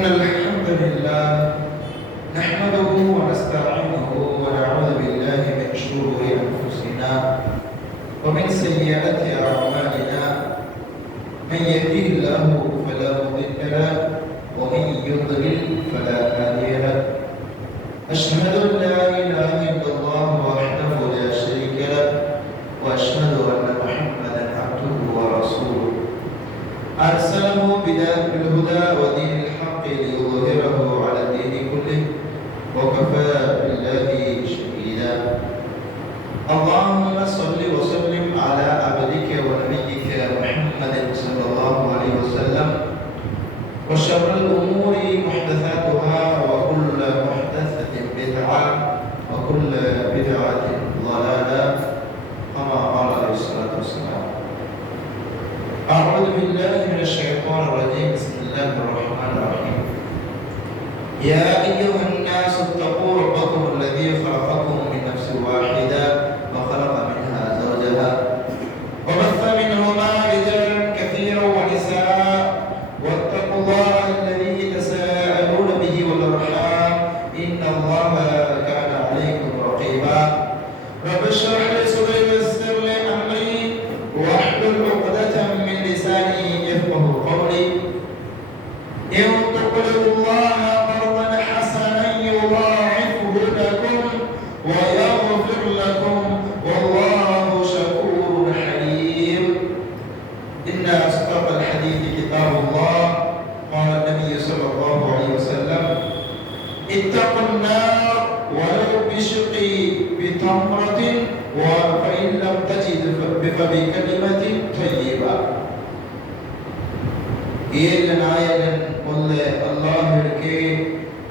إن الحمد لله نحمده ونستعينه ونعوذ بالله من شرور أنفسنا ومن سيئات أعمالنا. من يهده الله فلا مضل له ومن يضلل فلا هادي له. أشهد أن لا إله إلا الله وحده لا شريك له وأشهد أن محمدا عبده ورسوله أرسله بالهدى ودين الحق ليظهره على الدين كله وكفى بالله شهيدا. اللهم صل وسلم على عبدك ونبيك محمد صلى الله عليه وسلم. وشر الأمور محدثاتها وكل محدثة بدعة وكل بدعة ضلالة كما قال عليه الصلاة والسلام. أعوذ بالله من الشيطان الرجيم. بسم الله الرحمن الرحيم. يا أيها الناس اتقوا ربكم الذي خلقكم من نفس واحدة وخلق منها زوجها وبث منهما رجالا كثيرا ونساء واتقوا الله الذي تساءلون به والأرحام إن الله كان عليكم رقيبا. رب اشرح لي صدري ويسر لي أمري واحلل عقدة من لساني يفقهوا قولي. إن تقرضوا الله قرضا حسنا يضاعفه لكم ويغفر لكم والله شكور حليم. إن أصدق الحديث كتاب الله. قال النبي صلى الله عليه وسلم: اتقوا النار ولو بشق بتمرة فإن لم تجد فبكلمة طيبة. ஏக நாயகன் கொல்ல அல்லாஹ்விற்கு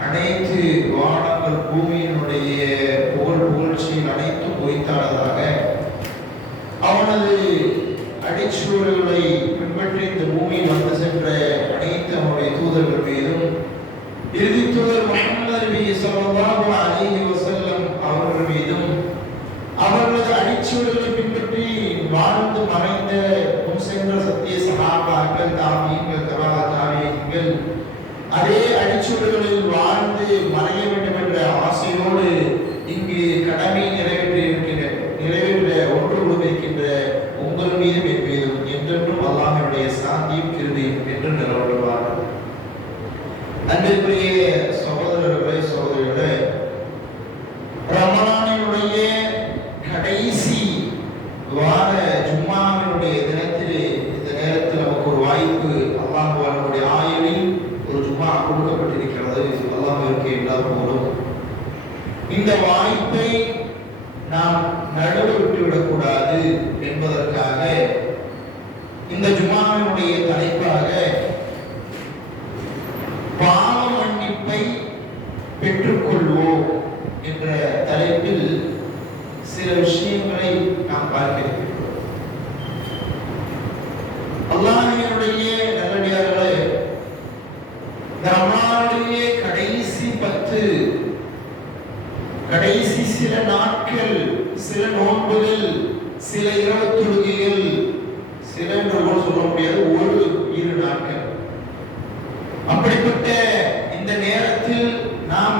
அனைத்து வானங்கள் பூமியினுடைய புகழ்ச்சியில் அனைத்தும் உரித்தானதாக அவனது அடிச்சூழல்களை பின்பற்றி இந்த பூமியில் வந்து சென்ற அனைத்து அவனுடைய தூதர்கள் மீதும் இறுதி தூதர் முஹம்மது நபி ஸல்லல்லாஹு அலைஹி வஸல்லம் அவர்கள் மீதும் அவர்களது அடிச்சூழலை பின்பற்றி வாழ்ந்து மறைந்த முன் சென்ற சத்திய சஹாபாக்கள், தாபீன்கள், தபா தாபீன்கள் அதே அடிச்சூழல்களில் வாழ்ந்து மறைய வேண்டும் என்ற ஆசையோடு இங்கு கடமை நிறைவேற்ற ஒன்று கொண்டிருக்கின்ற உங்கள் மீதும் என் மீதும் என்றென்றும் அல்லாஹ்வுடைய சாந்தியும் கிருபையும் என்று நிலவட்டுவார்கள். அன்பிற்குரிய சகோதரர்களே, சகோதரிகளே, ரமலானினுடைய கடைசி வார ஜும்மாவினுடைய தினத்திலே இந்த நேரத்தில் நமக்கு ஒரு வாய்ப்பு அல்லாஹ்வுடைய ஆயுளில் ஒரு ஜும்மா கொடுக்கப்பட்டிருக்கிறது. அல்லாஹ்விற்கு எல்லா போலும் இந்த வாய்ப்பை நாம் நடுவு விட்டுவிடக்கூடாது என்பதற்காக இந்த ஜும்மாவினுடைய தலைப்பாக பாவ மன்னிப்பை பெற்றுக்கொள்வோம் என்ற தலைப்பில் சில விஷயங்களை நாம் பார்க்கிறோம். அல்லாஹ்வினுடைய நல்லடியார்களே, ரமலானுடைய கடைசி 10 கடைசி சில நாட்கள், சில நோன்புகள், சில இரவு தொழுகைகள், சில என்று சொல்ல முடியாது, ஒரு 2 நாட்கள். அப்படிப்பட்ட இந்த நேரத்தில் நாம்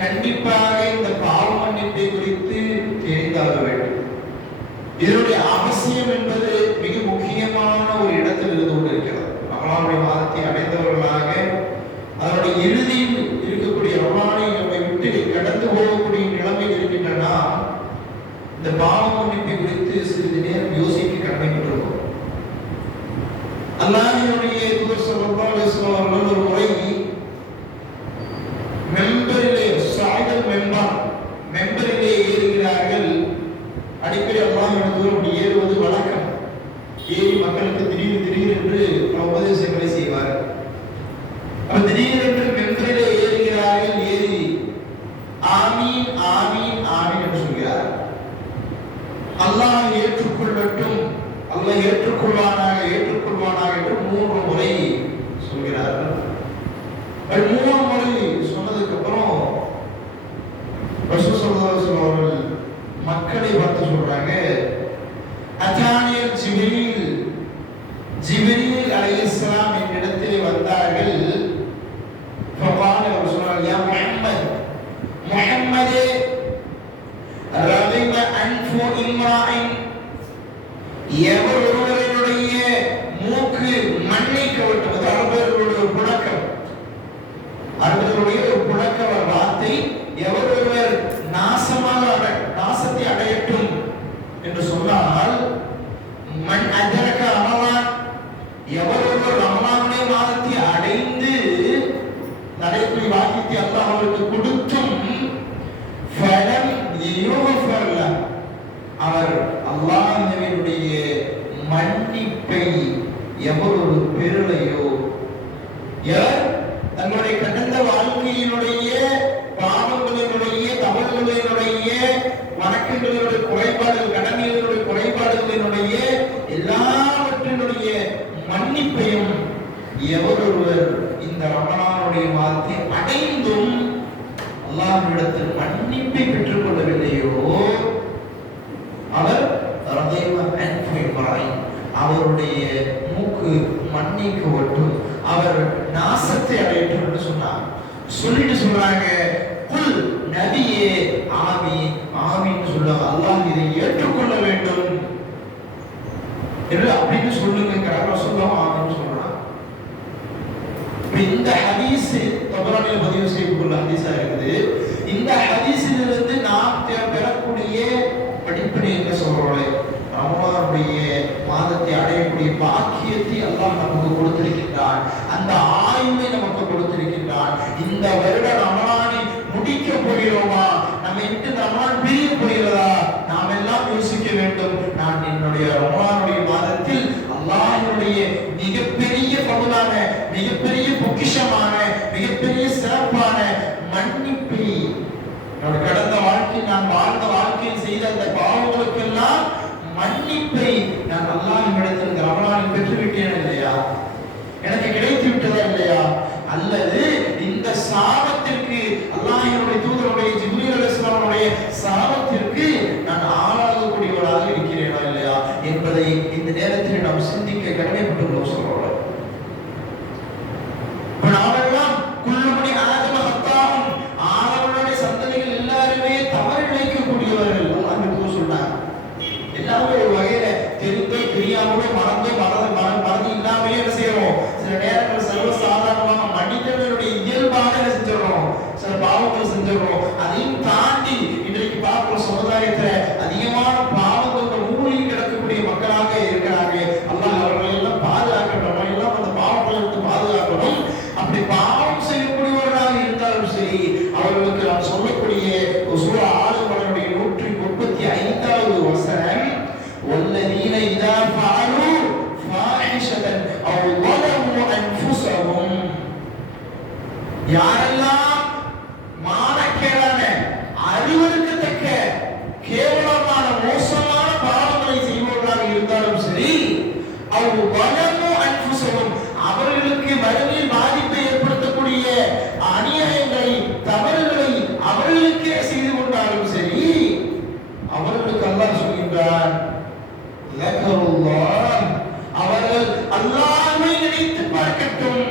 கண்டிப்பாக இந்த பாவ மன்னிப்பை குறித்து தெரிந்தாக வேண்டும். இதனுடைய அவசியம் என்பது மிக முக்கியமான ஒரு இடத்தில் இருந்து கொண்டிருக்கிறது. ரமலானுடைய மாதத்தை அடைந்தவர்களாக அதனுடைய இறுதியில் இருக்கக்கூடிய ரமலானை நம்மை விட்டு கடந்து போகக்கூடிய நிலைமையில் இருக்கின்றன. இந்த பாவ மன்னிப்பை குறித்து சிறிது நேரம் யோசிக்க கடமைப்பட்டிருக்கிறோம். அல்லாஹ்வுடைய தூதர் ஸல்லல்லாஹு அலைஹி வஸல்லம் அவர்கள் ஒரு முறை மெம்பரிலே ஏறுகிறார்கள். அடிக்கடி அல்லாஹ்வுடைய தூதர் ஏறுவது வழக்கம். ஏறி மக்களுக்கு திடீரென்று உபதேசங்களை செய்வார்கள். திடீரென்று மெம்பரிலே ஏறுகிறார்கள். ஏறி ஆமீன் ஆமீன் ஆமீன் என்று சொல்கிறார். அல்லாஹ் ஏற்றுக்கொள்ளட்டும், அல்லாஹ் ஏற்றுக்கொள்வானாக என்று 3 முறை சொல்கிறார்கள். 3 முறை சொன்னதுக்கு அப்புறம் ரசூல் ஸல்லல்லாஹு அலைஹி வஸல்லம் அவர்கள் மக்களை பார்த்து சொல்றாங்க, அதானியல் ஜிப்ரீல், ஜிப்ரீல் அலைஹிஸ்ஸலாம் என்னிடத்தில் வந்தார்கள். அவர்களுடைய ஒரு புழக்க வார்த்தை, எவர் ஒருவர் நாசத்தை அடையட்டும் என்று சொன்னால், மன் அதரக ரமலான், எவர் ஒருவர் ரமலானுடைய மாதத்தை அடைந்து நடைபெறும் வாக்கியத்தை அல்லாஹ் அவருக்கு கொடுத்தும் ஃபலம் யுஃபர் லஹு, அவர் அல்லாஹ்வினுடைய மன்னிப்பை எவர் ஒரு பெறலையோ, யார் தன்னுடைய கடந்த வாழ்க்கையினுடைய பாவங்களினுடைய தவறுகளினுடைய வணக்கங்களினுடைய குறைபாடுகள், கடமைகளினுடைய குறைபாடுகளினுடைய எல்லாவற்றினுடைய மன்னிப்பையும் எவர் ஒருவர் இந்த ரமலானுடைய மாதத்தை அடைந்தும் அல்லாஹ்விடத்தில் மன்னிப்பை பெற்றுக் கொள்ளவில்லையோ, அவர் அவருடைய மூக்கு மன்னிக்கப்பட்டும், அவர் நாசத்தை அடையட்டும் என்று சொன்னார். சொல்லிட்டு சொல்றாங்க, குல் நபியே ஆமீன் ஆமீன் சொல்லுவாங்க, அல்லாஹ் இதை ஏற்றுக்கொள்ள வேண்டும் என்று அப்படின்னு சொல்லுங்கிறார். ரசூலுல்லாஹ் ஆமீன் சொல்றாங்க. இந்த ஹதீஸ் தபரானில் பதிவு செய்யப்பட்டுள்ள ஹதீஸா இருக்குது. இந்த ஹதீஸிலிருந்து நாம் பெறக்கூடிய படிப்பினை என்ன சொல்றோம், ரமலானுடைய மாதத்தை அடையக்கூடிய பாக்கியத்தை அல்லாஹ் நமக்கு கொடுத்திருக்கின்றான், அந்த ஆய்வை நமக்கு கொடுத்திருக்கின்றான். இந்த வருட ரமலானை முடிக்க போகிறோமா, நம்மை விட்டு ரமலான் பிரிய போகிறதா, நாம் எல்லாம் யோசிக்க வேண்டும். நான் என்னுடைய ரமலானுடைய மாதத்தில் அல்லாஹ்வுடைய மிகப்பெரிய பகுதான, மிகப்பெரிய பொக்கிஷமான, மிகப்பெரிய சிறப்பான மன்னிப்பை, கடந்த வாழ்க்கை நான் வாழ்ந்த வாழ்க்கையில் செய்த அந்த பாவங்களுக்கெல்லாம் மன்னிப்பை நான் அல்லாஹ்விடத்தில் ரமலானில் பெற்றுவிட்டேன் இல்லையா, எனக்கு கிடைத்து விட்டதா இல்லையா, அல்லது இந்த சாபத்திற்கு அல்லாஹ்வுடைய தூதருடைய ஜிப்ரீல் அலைஹிஸ்ஸலாமுடைய சாபத்திற்கு நான் ஆளாகக்கூடியவராக இருக்கிறேனா இல்லையா என்பதை இந்த நேரத்தில் நாம் சிந்திக்க கடமைப்பட்டுள்ளோம். சொல்றோம், நாமெல்லாம் குல்லுமணி ஆதம ஹத்தாஹும், ஆதமுடைய சந்ததிகள் எல்லாருமே தவறு இழைக்கக்கூடியவர்கள். அல்லாஹ் சொன்னார், எல்லாமே ஒரு வகையில தெரிந்தோ தெரியாமலோ மறந்து இல்லாமலே என்ன செய்யறோம், சில நேரங்கள் சர்வ சாதாரணமாக மனிதர்களுடைய இயல்பாக என்ன செஞ்சிடறோம், சில பாவங்களை செஞ்சிடறோம். அதையும் தாண்டி இன்றைக்கு பார்க்கிற சமுதாயத்துல அதிகமான பாவங்கள் மூழ்கி கிடக்கக்கூடிய மக்களாக இருக்கிறாங்க. அல்லாஹ் அவர்களை எல்லாம் பாதுகாக்கணும், எல்லாம் அந்த பாவங்களை இருந்து பாதுகாக்கணும். அப்படி பாவம் செய்யக்கூடியவர்களாக இருந்தாலும் சரி, அவர்களுக்கு நான் சொல்லக்கூடிய சூரா ஆல் இம்ரானுடைய 135வது வசனம், والذين إذا فعلوا فاحشة أو ظلموا أنفسهم, யாரெல்லாம் மானக்கேடான, அறிவறுக்கத்தக்க, கேவலமான, மோசமான பாவங்களை செய்பவர்களாக இருந்தாலும் சரி, அவ் ظلموا أنفسهم, அவர்களுக்கு மறுமையில் பாதிப்பை ஏற்படுத்தக்கூடிய அநியாயங்களை, தவறுகளை அவர்களுக்கே செய்து கொண்டாலும் சரி, அவர்களுக்கு அல்லாஹ் சொல்கின்றார், அவர்கள் அல்லாஹ்வை நினைத்து பார்க்கட்டும்,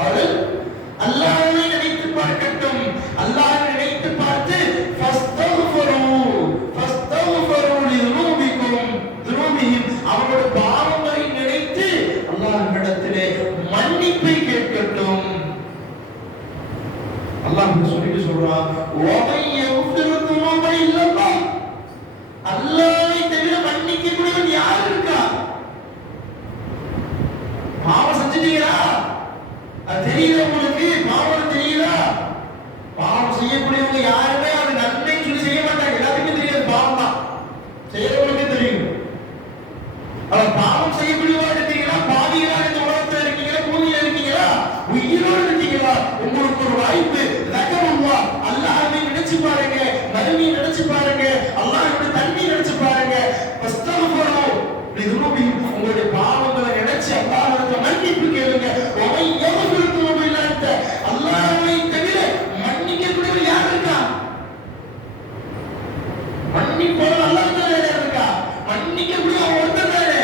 அவர்கள் அல்லாஹ்வை நினைத்து பார்க்கட்டும், அல்லாஹ்வை நினைத்து பார்த்து அவருடைய பாவங்களை நினைத்து அல்லாஹ்விடத்திலே மன்னிப்பை கேட்கட்டும். அல்லாஹ் சொல்லிட்டு சொல்றான், அல்லாஹ்வை தவிர மன்னிக்கக்கூடியவன் யார் இருக்கா? பாவம் செஞ்சுட்டீங்களா, அது தெரியுதா உங்களுக்கு? பாவம் தெரியுதா? பாவம் செய்யக்கூடியவங்க யாருமே அது நன்மைன்னு சொல்லி செய்ய மாட்டாங்க. எல்லாத்துக்கும் தெரியாது, பாவம் தான் செய்யறவங்களுக்கே தெரியும். பாவம் செய்யக்கூடியவா இருக்கீங்களா, பாவிகளா இந்த உலகத்துல இருக்கீங்களா, பூமியில இருக்கீங்களா, உயிரோடு இருக்கீங்களா, உங்களுக்கு ஒரு வாய்ப்பு. அல்லாஹ்வை நினைச்சு பாருங்க, மறுமையை நினைச்சு பாருங்க, அல்லாஹ்வுடைய தன்மையை நினைச்சு பாருங்க. உங்களுடைய பாவங்களை நினைச்சு அல்லாஹ்விடத்துல மன்னிப்பு கேளுங்க. அல்லாஹ்வை தவிர மன்னிக்கக்கூடியவர் யார் இருக்கா? மன்னிப்பவர் அல்லாஹ் தான் இருக்கா? மன்னிக்கக்கூடிய ஒருத்தர் தானே.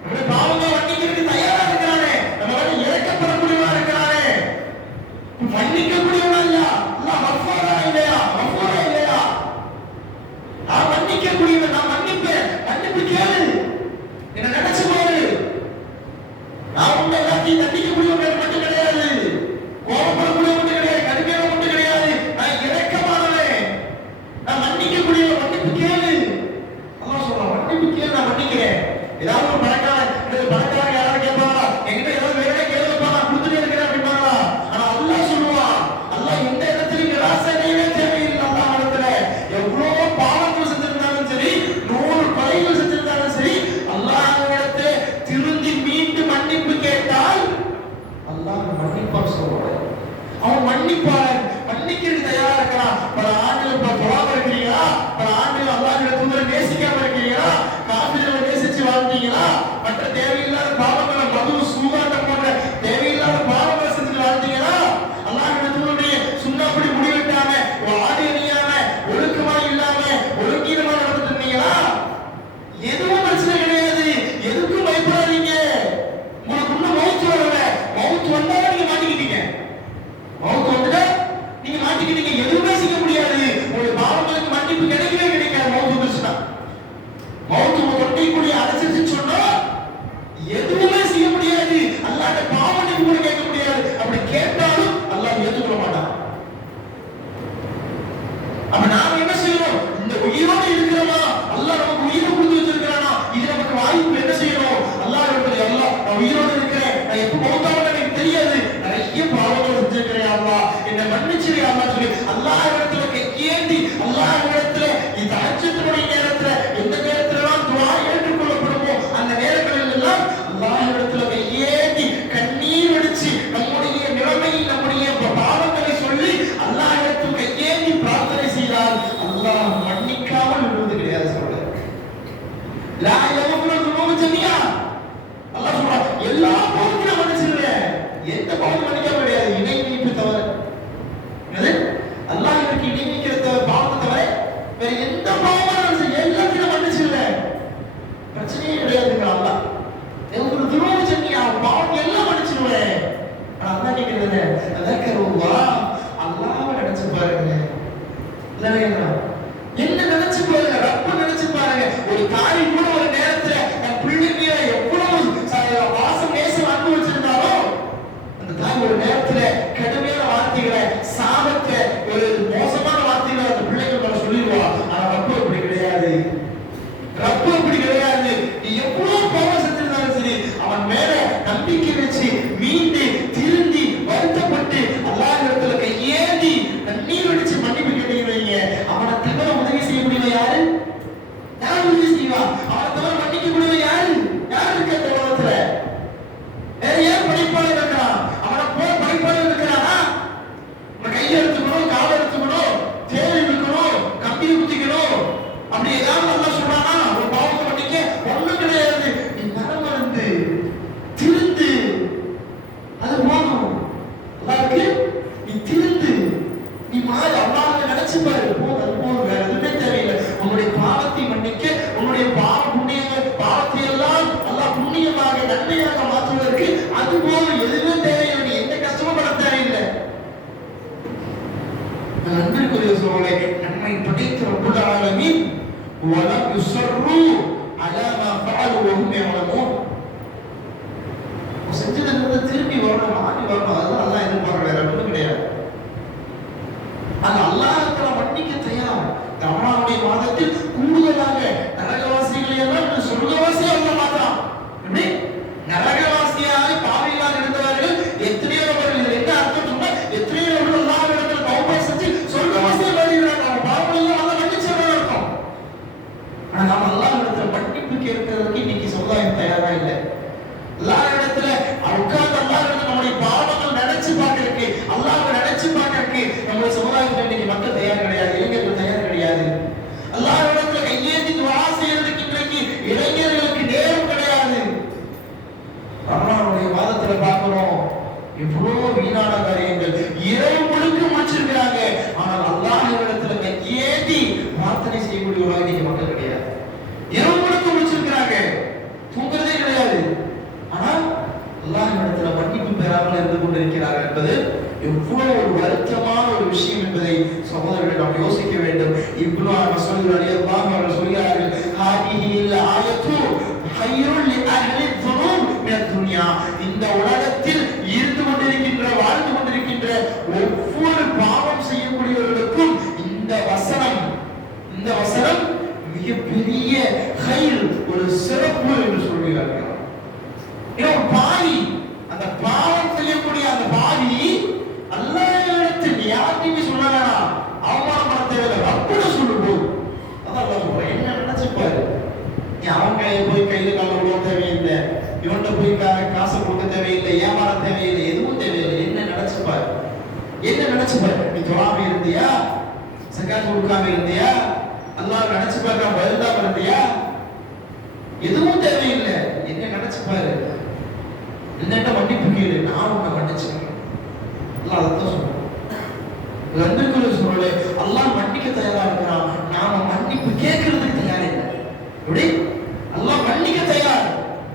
நம்முடைய பாவங்களை மன்னிக்கிறதுக்கு தயாரா இருக்கிறானே, நம்மளால இறக்கப்படக்கூடியவா இருக்கிறானே, மன்னிக்கக்கூடியவனா இல்லையா? அல்லாஹ் மஃபூரா இல்லையா? மஃபூரா இல்லையா? நான் மன்னிக்கக்கூடியவன், நான் மன்னிப்பேன், மன்னிப்பு கேளு, என்ன நினைச்சு பாரு. நான் உங்களை எல்லாத்தையும் தண்டிக்கக்கூடியவன் மட்டும் கிடையாது, கோபப்படக்கூடியவன் மன்னிப்பாளன், மன்னிக்கிறதுக்கு தயாரா இருக்கலாம். பல ஆண்டுகள் தொழாம இருக்கிறீங்களா? பல ஆண்டுகள் அல்லாஹ்வுடைய தூதரை நேசிக்காம இருக்கிறீங்களா? காபிர்களை நேசிச்சு வாழ்ந்தீங்களா? மற்ற தேவையில்லாத பாவங்களை, மது, சூதாட்டம் போன்ற தேவையில்லாத பாவங்களை செஞ்சு வாழ்ந்தீங்களா? அல்லாஹ்வுடைய தூதருடைய சுண்ணாப்படி முடிவெட்டாம, ஆடை அணியாம, ஒழுக்கமா இல்லாம, ஒழுங்கீனமா நடந்துட்டு இருந்தீங்களா? எதுவும் பிரச்சனை கிடையாது. எதுக்கும் பயப்படாதீங்க. உங்களுக்கு இன்னும் மௌத் வரல. மௌத் வந்தா நீங்க மாட்டிக்கிட்டீங்க. மௌத் வந்துட்டா நீங்க மாட்டிக்கிட்டீங்க. எதுவுமே செய்ய முடியாது. உங்களுடைய பாவங்களுக்கு மன்னிப்பு கிடைக்கவே கிடைக்காது. மௌத் வந்துச்சுன்னா, மௌத் உங்க தொண்டைக்குள்ளே அடைச்சிருச்சுன்னு சொன்னா எதுவுமே செய்ய முடியாது. அல்லாஹ்ட்ட பாவ மன்னிப்பு கூட கேட்க முடியாது. அப்படி கேட்டாலும் அல்லாஹ் ஏற்றுக்கொள்ள மாட்டான். அப்ப நாம என்ன செய்யணும்? இந்த உயிரோடு இருக்கிறோமா, அல்லாஹ் நமக்கு உயிரை கொடுத்து வச்சிருக்கிறானா, இது நமக்கு வாய்ப்பு என்ன செய்யணும்? அல்லாஹ் நான் உயிரோடு இருக்கிறேன், நான் எப்ப மௌத்தாவது எனக்கு தெரியாது, நிறைய பாவங்கள் செஞ்சிருக்கிறேன், அல்லாஹ் என்னை மன்னிச்சிரு அல்லாஹ் சொல்லி அல்லாஹ் இடத்துல கையேந்தி அல்லாஹ் இடத்துல இந்த தஹஜ்ஜுடைய நேரத்துல எந்த நேரத்துலலாம் துஆ ஏற்றுக்கொள்ளப்படுமோ அந்த நேரங்களில் எல்லாம் அல்லாஹ் இடத்துல கையேந்தி கண்ணீர் வடிச்சு நம்முடைய நிலைமை, நம்முடைய பாவங்களை சொல்லி அல்லாஹ் இடத்துல கையேந்தி பிரார்த்தனை செய்தால் அல்லாஹ் மன்னிக்காமல் விடுவது கிடையாது. சொல்ற லா யக்ஃபிரு ذُنُوبَ ஜமீஆ, அல்லாஹ் சொல்றான் எல்லா பாவத்தையும் மன்னிச்சிடுறேன். எந்த பாவத்தையும் மன்னிக்காம கிடையாது. இணை வைப்பு தவிர, என்னது அல்லாஹ் இவருக்கு இணை வைக்கிற பாவத்தை தவிர வேற எந்த பாவமும் எல்லாத்தையும் மன்னிச்சிடுறேன். பிரச்சனையே கிடையாதுங்க. அல்லாஹ் யக்ஃபிரு ذُنُوبَ ஜமீஆ, பாவம் எல்லாம் மன்னிச்சிடுவேன். ஆனா அல்லாஹ் கேக்குறது அல்லாஹ், அல்லாஹ்வை நினைச்சு பாருங்க. இல்லையா? என்ன நினைச்சு பாருங்க, ரப்ப நினைச்சு பாருங்க. ஒரு தாய் கூட ஒரு நேரத்துல தன் பிள்ளைங்க எவ்வளவு வாசம் நேசம் அன்பு வச்சிருந்தாலும் அந்த தாய் ஒரு நேரத்துல கடுமையான வார்த்தைகளை, சாபத்தை, ஒரு மோசமான வார்த்தைகளை அந்த பிள்ளைகள் சொல்லிடுவா. ஆனா ரப்ப அப்படி கிடையாது. ரப்ப அப்படி கிடையாது. நீ எவ்வளவு பாவம் செஞ்சிருந்தாலும் சரி அவன் மேல நம்பிக்கை வச்சு மீண்டு திருந்தி வருத்தப்பட்டு அல்லாஹ் இடத்துல கையேந்தி கண்ணீர் வடிச்சு மன்னிப்பு கேட்டீங்க, அவனை தவிர உதவி செய்ய முடியல யாரு? யார் உதவி செய்வா? அவனை தவிர மன்னிக்க முடியல யாரு? யார் இருக்க இந்த உலகத்துல? வேற ஏன் படிப்பாளர் இருக்கிறான்? அவனை போல படிப்பாளர் இருக்கிறானா? உன் கையை எடுத்துக்கணும், காலை எடுத்துக்கணும், தேவை இருக்கணும், கம்பியை குத்திக்கணும், அப்படி ஏதாவது நல்லா சொல்றானா? ஒரு பாவத்தை மன்னிக்க ஒண்ணும் கிடையாது. நீ மனம் மறந்து திருந்து அது போதும். அல்லாஹ்க்கு நீ திருந்து நீ மாறி அல்லாஹ்வை நினைச்சு பாரு. போதும், அது போதும். வேற எதுவுமே தேவையில்லை. உன்னுடைய பாவத்தை மன்னிக்க, உன்னுடைய பாவ புண்ணியங்கள் பாவத்தை எல்லாம் அல்லாஹ் புண்ணியமாக நன்மையாக மாற்றுவதற்கு அது போதும். எதுவுமே தேவையில்லை. நீ எந்த கஷ்டமும் பட தேவையில்லை. அன்பிற்குரிய சகோதரர்களே, நம்மை படைத்த ரப்புல் ஆலமீன் வலம் யுஸர்ரு அலா மா ஃபஅலு வஹும் யஅலமூன், செஞ்சதுல திரும்பி வரணும், மாறி வரணும். அதுதான் அல்லாஹ் எதிர்பார்க்கல, வேற ஒன்றும் கிடையாது. அந்த அல்லாஹ்வுக்கு மன்னிக்க தயார். ரமலானுடைய மாதத்தில் கூடுதலாக நரகவாசிகளை எல்லாம் சொர்க்கவாசி அல்லாஹ் மாத்திரம். எப்படி நரகவாசியாக பாவிகளாக இருந்தவர்கள் எத்தனையோ நபர்கள், இது என்ன அர்த்தம் சொன்னா எத்தனையோ நபர்கள் அல்லாஹ் இடத்துல தௌபா செஞ்சு சொர்க்கவாசியை வருகிறார்கள். அவங்க பாவங்கள் எல்லாம் அல்லாஹ் மன்னிச்சவங்க இருக்கும். ஆனா நாம அல்லாஹ் இடத்துல மன்னிப்பு கேட்கிறதுக்கு இன்னைக்கு சமுதாயம் தயாரா இல்லை. அல்லாஹ் இடத்துல உட்கார்ந்து அல்லாஹ் இடத்துல நம்முடைய பாவங்கள் நினைச்சு பார்க்கறதுக்கு, அல்லாஹ்வை நினைச்சு பார்க்கறதுக்கு நம்முடைய சமுதாயத்தில் இன்னைக்கு மக்கள் தயார் கிடையாது, இளைஞர்கள் தயார் கிடையாது. அல்லாஹ் இடத்துல கையேந்தி துஆ செய்யறதுக்கு இன்றைக்கு இளைஞர்களுக்கு நேரம் கிடையாது. ரமலானுடைய மாதத்துல பார்க்கிறோம் எவ்வளவு வீணான காரியங்கள் இரவு முழுக்க முடிச்சிருக்கிறாங்க. ஆனால் அல்லாஹ் இடத்துல கையேந்தி பிரார்த்தனை செய்யக்கூடியவர்களாக இன்னைக்கு மக்கள் கிடையாது. இரவு முழுக்க முடிச்சிருக்கிறாங்க, தூங்குறதே கிடையாது. ஆனால் அல்லாஹ் இடத்துல மன்னிப்பு பெறாமல் இருந்து கொண்டிருக்கிறார்கள் என்பது எவ்வளவு ஒரு வருத்தமான ஒரு விஷயம் என்பதை சகோதரர்கள் நாம் யோசிக்க வேண்டும். இப்னு மஸ்ஊத் ரலியல்லாஹு அன்ஹு சொல்கிறார்கள், ஹாதிஹில் ஆயத்து ஹைருல் லிஅஹ்லி ذுனூப் மினத் துன்யா, இந்த உலகத்தில் இருந்து கொண்டிருக்கின்ற வாழ்ந்து கொண்டிருக்கின்ற ஒவ்வொரு பாவம் செய்யக்கூடியவர்களுக்கும் இந்த வசனம் மிகப்பெரிய ஹைர், ஒரு சிறப்பு என்று சொல்கிறார்கள். பாவி, அந்த பாவம் செய்யக்கூடிய அந்த பாவி அல்லாஹ்விடத்தில் யார்கிட்டயுமே சொல்ல வேணாம், அவமானப்பட தேவையில்லை, ரப்புட சொல்லுவோம். அதான் சொல்றேன். என்ன நினைச்சுப்பாரு, நீ அவங்க போய் கையில கால விட தேவையில்லை, இவன்கிட்ட போய் காசை கொடுக்க தேவையில்லை, ஏன் நினைச்சு பாரு, நீ தொழாம இருந்தியா, சக்காத் கொடுக்காம இருந்தியா, அல்லாஹ் நினைச்சு பார்க்காம வருதாம இருந்தியா, எதுவும் தேவையில்லை. என்ன நினைச்சு பாரு, என்னட்ட மன்னிப்பு கேளு, நான் உன்னை மன்னிச்சுக்கிறேன். அல்லாஹ் அதான் சொல்றான். அன்பிற்குரிய சூழலே, அல்லாஹ் மன்னிக்க தயாரா இருக்கிறான், நாம மன்னிப்பு கேட்கறதுக்கு தயார் இல்லை. எப்படி அல்லாஹ் மன்னிக்க தயார்,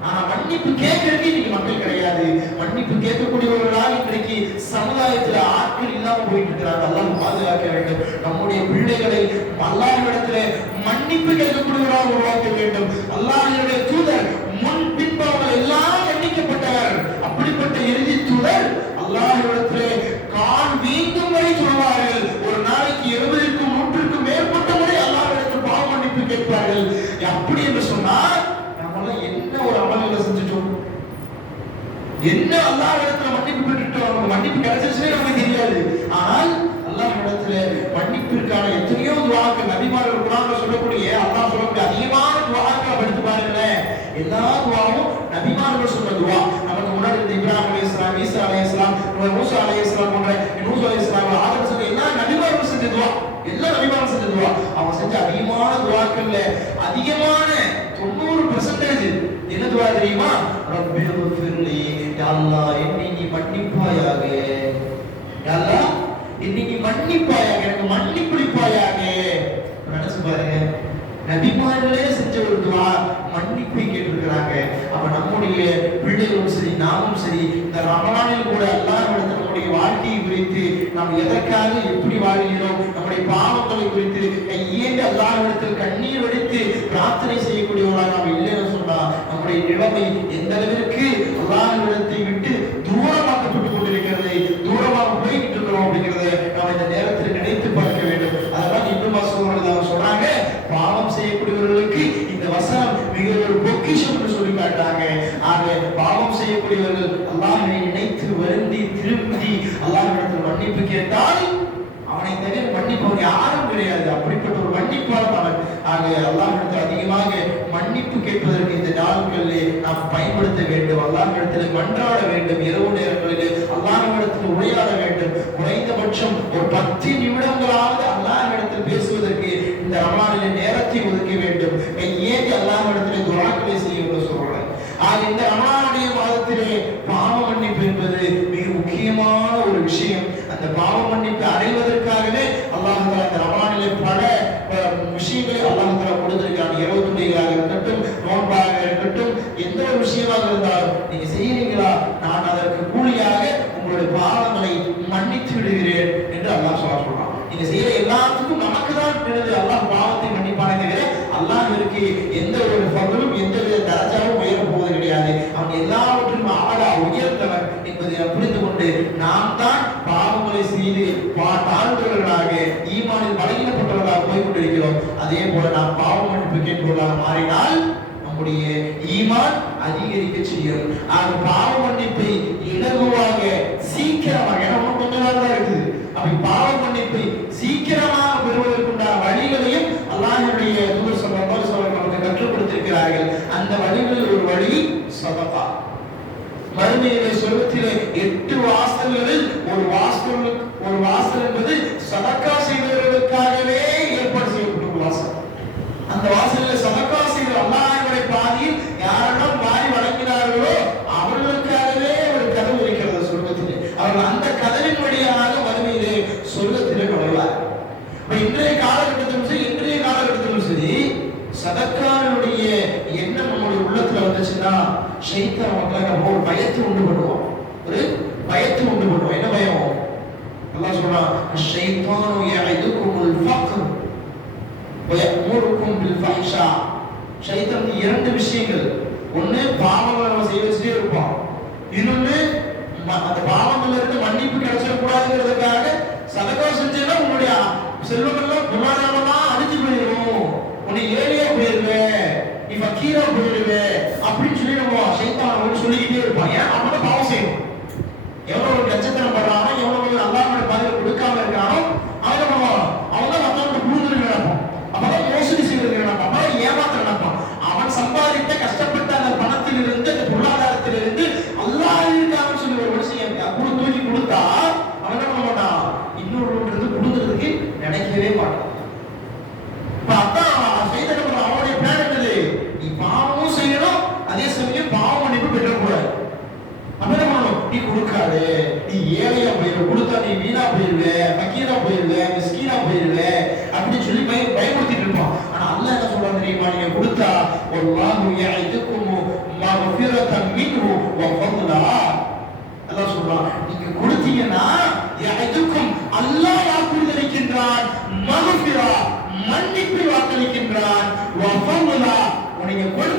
ஆனா மன்னிப்பு கேட்கறதுக்கு இன்னைக்கு மக்கள் கிடையாது. மன்னிப்பு கேட்கக்கூடியவர்களாக இன்றைக்கு சமுதாயத்துல ஆட்கள் இல்லாம போயிட்டு இருக்கிறாங்க. அல்லாஹ் பாதுகாக்க வேண்டும். நம்முடைய பிள்ளைகளை அல்லாஹ்விடத்திலே மன்னிப்பு கேட்கக்கூடியவராக உருவாக்க வேண்டும். அல்லாஹ்வுடைய தூதர் முன் பின்பவர்கள் எல்லாம் மன்னிக்கப்பட்டவர். அப்படிப்பட்ட இறுதி தூதர் அல்லாஹ்விடத்திலே கால் வீங்கும் வரை சொல்வார்கள். ஒரு நாளைக்கு 70க்கும் 100க்கும் மேற்பட்ட முறை அல்லாஹ்விடத்தில் பாவ மன்னிப்பு கேட்பார்கள். அப்படி என்று சொன்னால் நம்மளாம் என்ன ஒரு அமல்களை செஞ்சுட்டோம், என்ன அல்லாஹ்விடத்தில் மன்னிப்பு பெற்றுட்டோம், நமக்கு மன்னிப்பு கிடைச்சிருச்சுன்னே நமக்கு தெரியாது. ஆனால் அல்லாஹ்விடத்துல மன்னிப்பிற்கான எத்தனையோ துஆக்கள் நபிமார்கள் குர்ஆன்ல சொல்லக்கூடிய, அல்லாஹ் சொல்லக்கூடிய அதிகமான துஆக்களை படித்து பாருங்களேன். எல்லா துஆவும் நபிமார்கள் சொன்ன துஆ. நமக்கு முன்னாடி இருந்த இப்ராஹிம் அலைஹிஸ்ஸலாம், ஈசா அலைஹிஸ்ஸலாம், மூசா அலைஹிஸ்ஸலாம் போன்ற நூஹ் அலைஹிஸ்ஸலாம், ஆதம் சொன்ன எல்லா நபிமார்கள் செஞ்ச துஆ, எல்லா நபிமார்கள் செஞ்ச துஆ. அவங்க செஞ்ச அதிகமான துஆக்கள்ல அதிகமான 90% என்ன துஆ தெரியுமா? ரப்பிஃபிர்லி, யா அல்லாஹ் என்னை நீ மன்னிப்பாயாக, யா அல்லாஹ் என்னை நீ மன்னிப்பாயாக, எனக்கு மன்னிப்பளிப்பாயாக. நினைச்சு பாருங்க, நபிமார்களே செஞ்ச ஒரு துஆ மன்னிப்பை கேட்டிருக்கிறாங்க. அப்ப நம்முடைய பிள்ளைகளும் சரி, நாமும் சரி, இந்த ரமலானில் கூட அல்லாஹ்விடத்தில் நம்முடைய வாழ்க்கையை குறித்து, நாம் எதற்காக எப்படி வாழ்கிறோம், நம்முடைய பாவங்களை குறித்து கையேந்தி அல்லாஹ்விடத்தில் கண்ணீர் வடித்து பிரார்த்தனை செய்யக்கூடியவர்களாக நாம் இல்லைன்னு சொன்னா நம்முடைய நிலைமை எந்த அளவிற்கு அல்லாஹ்விடத்தை விட்டு தூரமாக்கப்பட்டு கொண்டிருக்கிறது, தூரமாக போய்கிட்டு இருக்கிறோம் அப்படிங்கிறத நாம் இந்த நேரத்தில் நினைத்து பார்க்க வேண்டும். அதெல்லாம் இன்னும் வசனங்கள் சொல்றாங்க, பாவம் செய்யக்கூடியவர்களுக்கு இந்த வசனம் மிக ஒரு பொக்கிஷம் என்று சொல்லி காட்டாங்க. ஆக பாவம் செய்யக்கூடியவர்கள் அல்லாஹ்வை நினைத்து வருந்தி திரும்பி அல்லாஹ்விடத்தில் மன்னிப்பு கேட்டால் அவனை தவிர மன்னிப்பவன் யாரும் கிடையாது. அப்படிப்பட்ட ஒரு மன்னிப்பாளர் அவன். ஆக அல்லாஹ்விடத்தில் அதிகமாக மன்னிப்பு கேட்பதற்கு இந்த நாட்களிலே நாம் பயன்படுத்த வேண்டும். அல்லாஹ்விடத்தில் மன்றாட வேண்டும். இரவு நேரங்களிலே அல்லாஹ்விடத்தில் உரையாட வேண்டும். குறைந்தபட்சம் ஒரு 10 நிமிடங்களாவது அல்லாஹ்விடத்தில் பேசுவதற்கு இந்த ரமலானிலே நேரத்தை ஒதுக்க வேண்டும். ஏன் அல்லாஹ்விடத்தில் துஆக்களை செய்ய என்று சொல்றேன். ஆக இந்த ரமலானுடைய மாதத்திலே பாவ மன்னிப்பு என்பது மிக முக்கியமான ஒரு விஷயம். அந்த பாவ மன்னிப்பு அடைவதற்காகவே அல்லாஹ் தஆலா இந்த ரமலானிலே பல விஷயங்களை அல்லாஹ் தஆலா கொடுத்திருக்கிறான். இரவு தொழுகையாக இருக்கட்டும், நோன்பாக இருக்கட்டும், எந்த ஒரு விஷயமாக இருந்தாலும் நீங்க செய்யறீங்களா, நான் அதற்கு கூலியாக உங்களுடைய பாவங்களை மன்னித்து விடுகிறேன் என்று அல்லாஹ் சொல்றான். நீங்க செய்யற எல்லாத்துக்கும் நமக்கு தான் தெரிஞ்சு அல்லாஹ் பாவத்தை மன்னிப்பானே தவிர அல்லாஹ்விற்கு எந்த ஒரு ஃபضலும் எந்த வித தரஜாவும் உயர போவது கிடையாது. அவன் எல்லாவற்றிலும் ஆளா உயர்ந்தவன் என்பதை புரிந்து கொண்டு நாம் தான் பாவங்களை செய்து தாழ்ந்தவர்களாக ஈமானில் பலகீனப்பட்டவர்களாக போய் கொண்டிருக்கிறோம். அதே போல நாம் பாவ மன்னிப்பு கேட்பவர்களாக மாறினால் நம்முடைய ஈமான் அதிகரிக்க செய்யும். ஆக பாவ மன்னிப்பை இலகுவாக சீக்கிரமாக, ஏன்னா கொஞ்ச நாள் தான் இருக்குது, அப்படி பாவ மன்னிப்பை சீக்கிரமாக பெறுவதற்குண்டான வழிகளையும் அல்லாஹ்வுடைய தூதர் ஸல்லல்லாஹு அலைஹி வஸல்லம் நமக்கு கற்றுக் கொடுத்திருக்கிறார்கள். அந்த வழிகளில் ஒரு வழி சதகா. மறுமையிலே சொர்க்கத்திலே 8 வாசல்களில் ஒரு வாசல் என்பது சதகா செய்தவர்களுக்காகவே ஏற்பாடு செய்யப்பட்ட வாசல். அந்த வாசலில் சதகா செய்த அல்லாஹ்வுடைய பாதையில் யாரெல்லாம் வாரி வழங்கினார்களோ அவர்களுக்காகவே ஒரு கதவு இருக்கிறது சொர்க்கத்திலே. அவர்கள் அந்த கதவின் வழியாக மறுமையிலே சொர்க்கத்திலே நுழைவார். இன்றைய காலகட்டத்திலும் சரி சதக்காவுடைய எண்ணம் நம்முடைய உள்ளத்துல வந்துச்சுன்னா ஷைத்தான் நமக்கு நம்ம ஒரு பயத்தை உண்டு பண்ணுவோம். என்ன பயம்? அல்லாஹ் சொல்றான், ஷைத்தானு யஇதுகுமுல் ஃபக்ர் வ யஅமுருக்கும் பில் ஃபஹ்ஷா. ஷைத்தான் 2 விஷயங்கள். ஒண்ணு, பாவங்களை நம்ம செய்ய வச்சுட்டே இருப்போம். இன்னொன்னு, அந்த பாவங்கள்ல இருந்து மன்னிப்பு கிடைச்சிட கூடாதுங்கிறதுக்காக சதகா செஞ்சேன்னா உங்களுடைய செல்வங்கள்லாம் பொருளாதாரமா அழிஞ்சு போயிடும், உன்னை ஏழையா போயிருவே, நீ ஃபக்கீரா போயிருவே அப்படின்னு சொல்லி நம்ம ஷைத்தான் சொல்லிக்கிட்டே இருப்பான். ஏன்? அவன் தான் பாவம் செய்யணும். எவ்வளவு லட்சத்தனம் பண்றானோ, எவ்வளவு அல்லாஹ்வுடைய பாதையில கொடுக்காம இருக்கானோ அவன் தான் மற்றவங்க புரிந்து நினைப்பான். அப்பதான் மோசடி செய்வது நினைப்பான், அப்பதான் ஏமாத்த நினைப்பான். அவன் சம்பாதித்த கஷ்டப்பட்ட அந்த பணத்திலிருந்து, அந்த பொருளாதாரத்திலிருந்து அல்லாஹ் இருக்கான்னு சொல்லி ஒரு விஷயம் தூக்கி கொடுத்தா அவன் என்ன பண்ண மாட்டான்,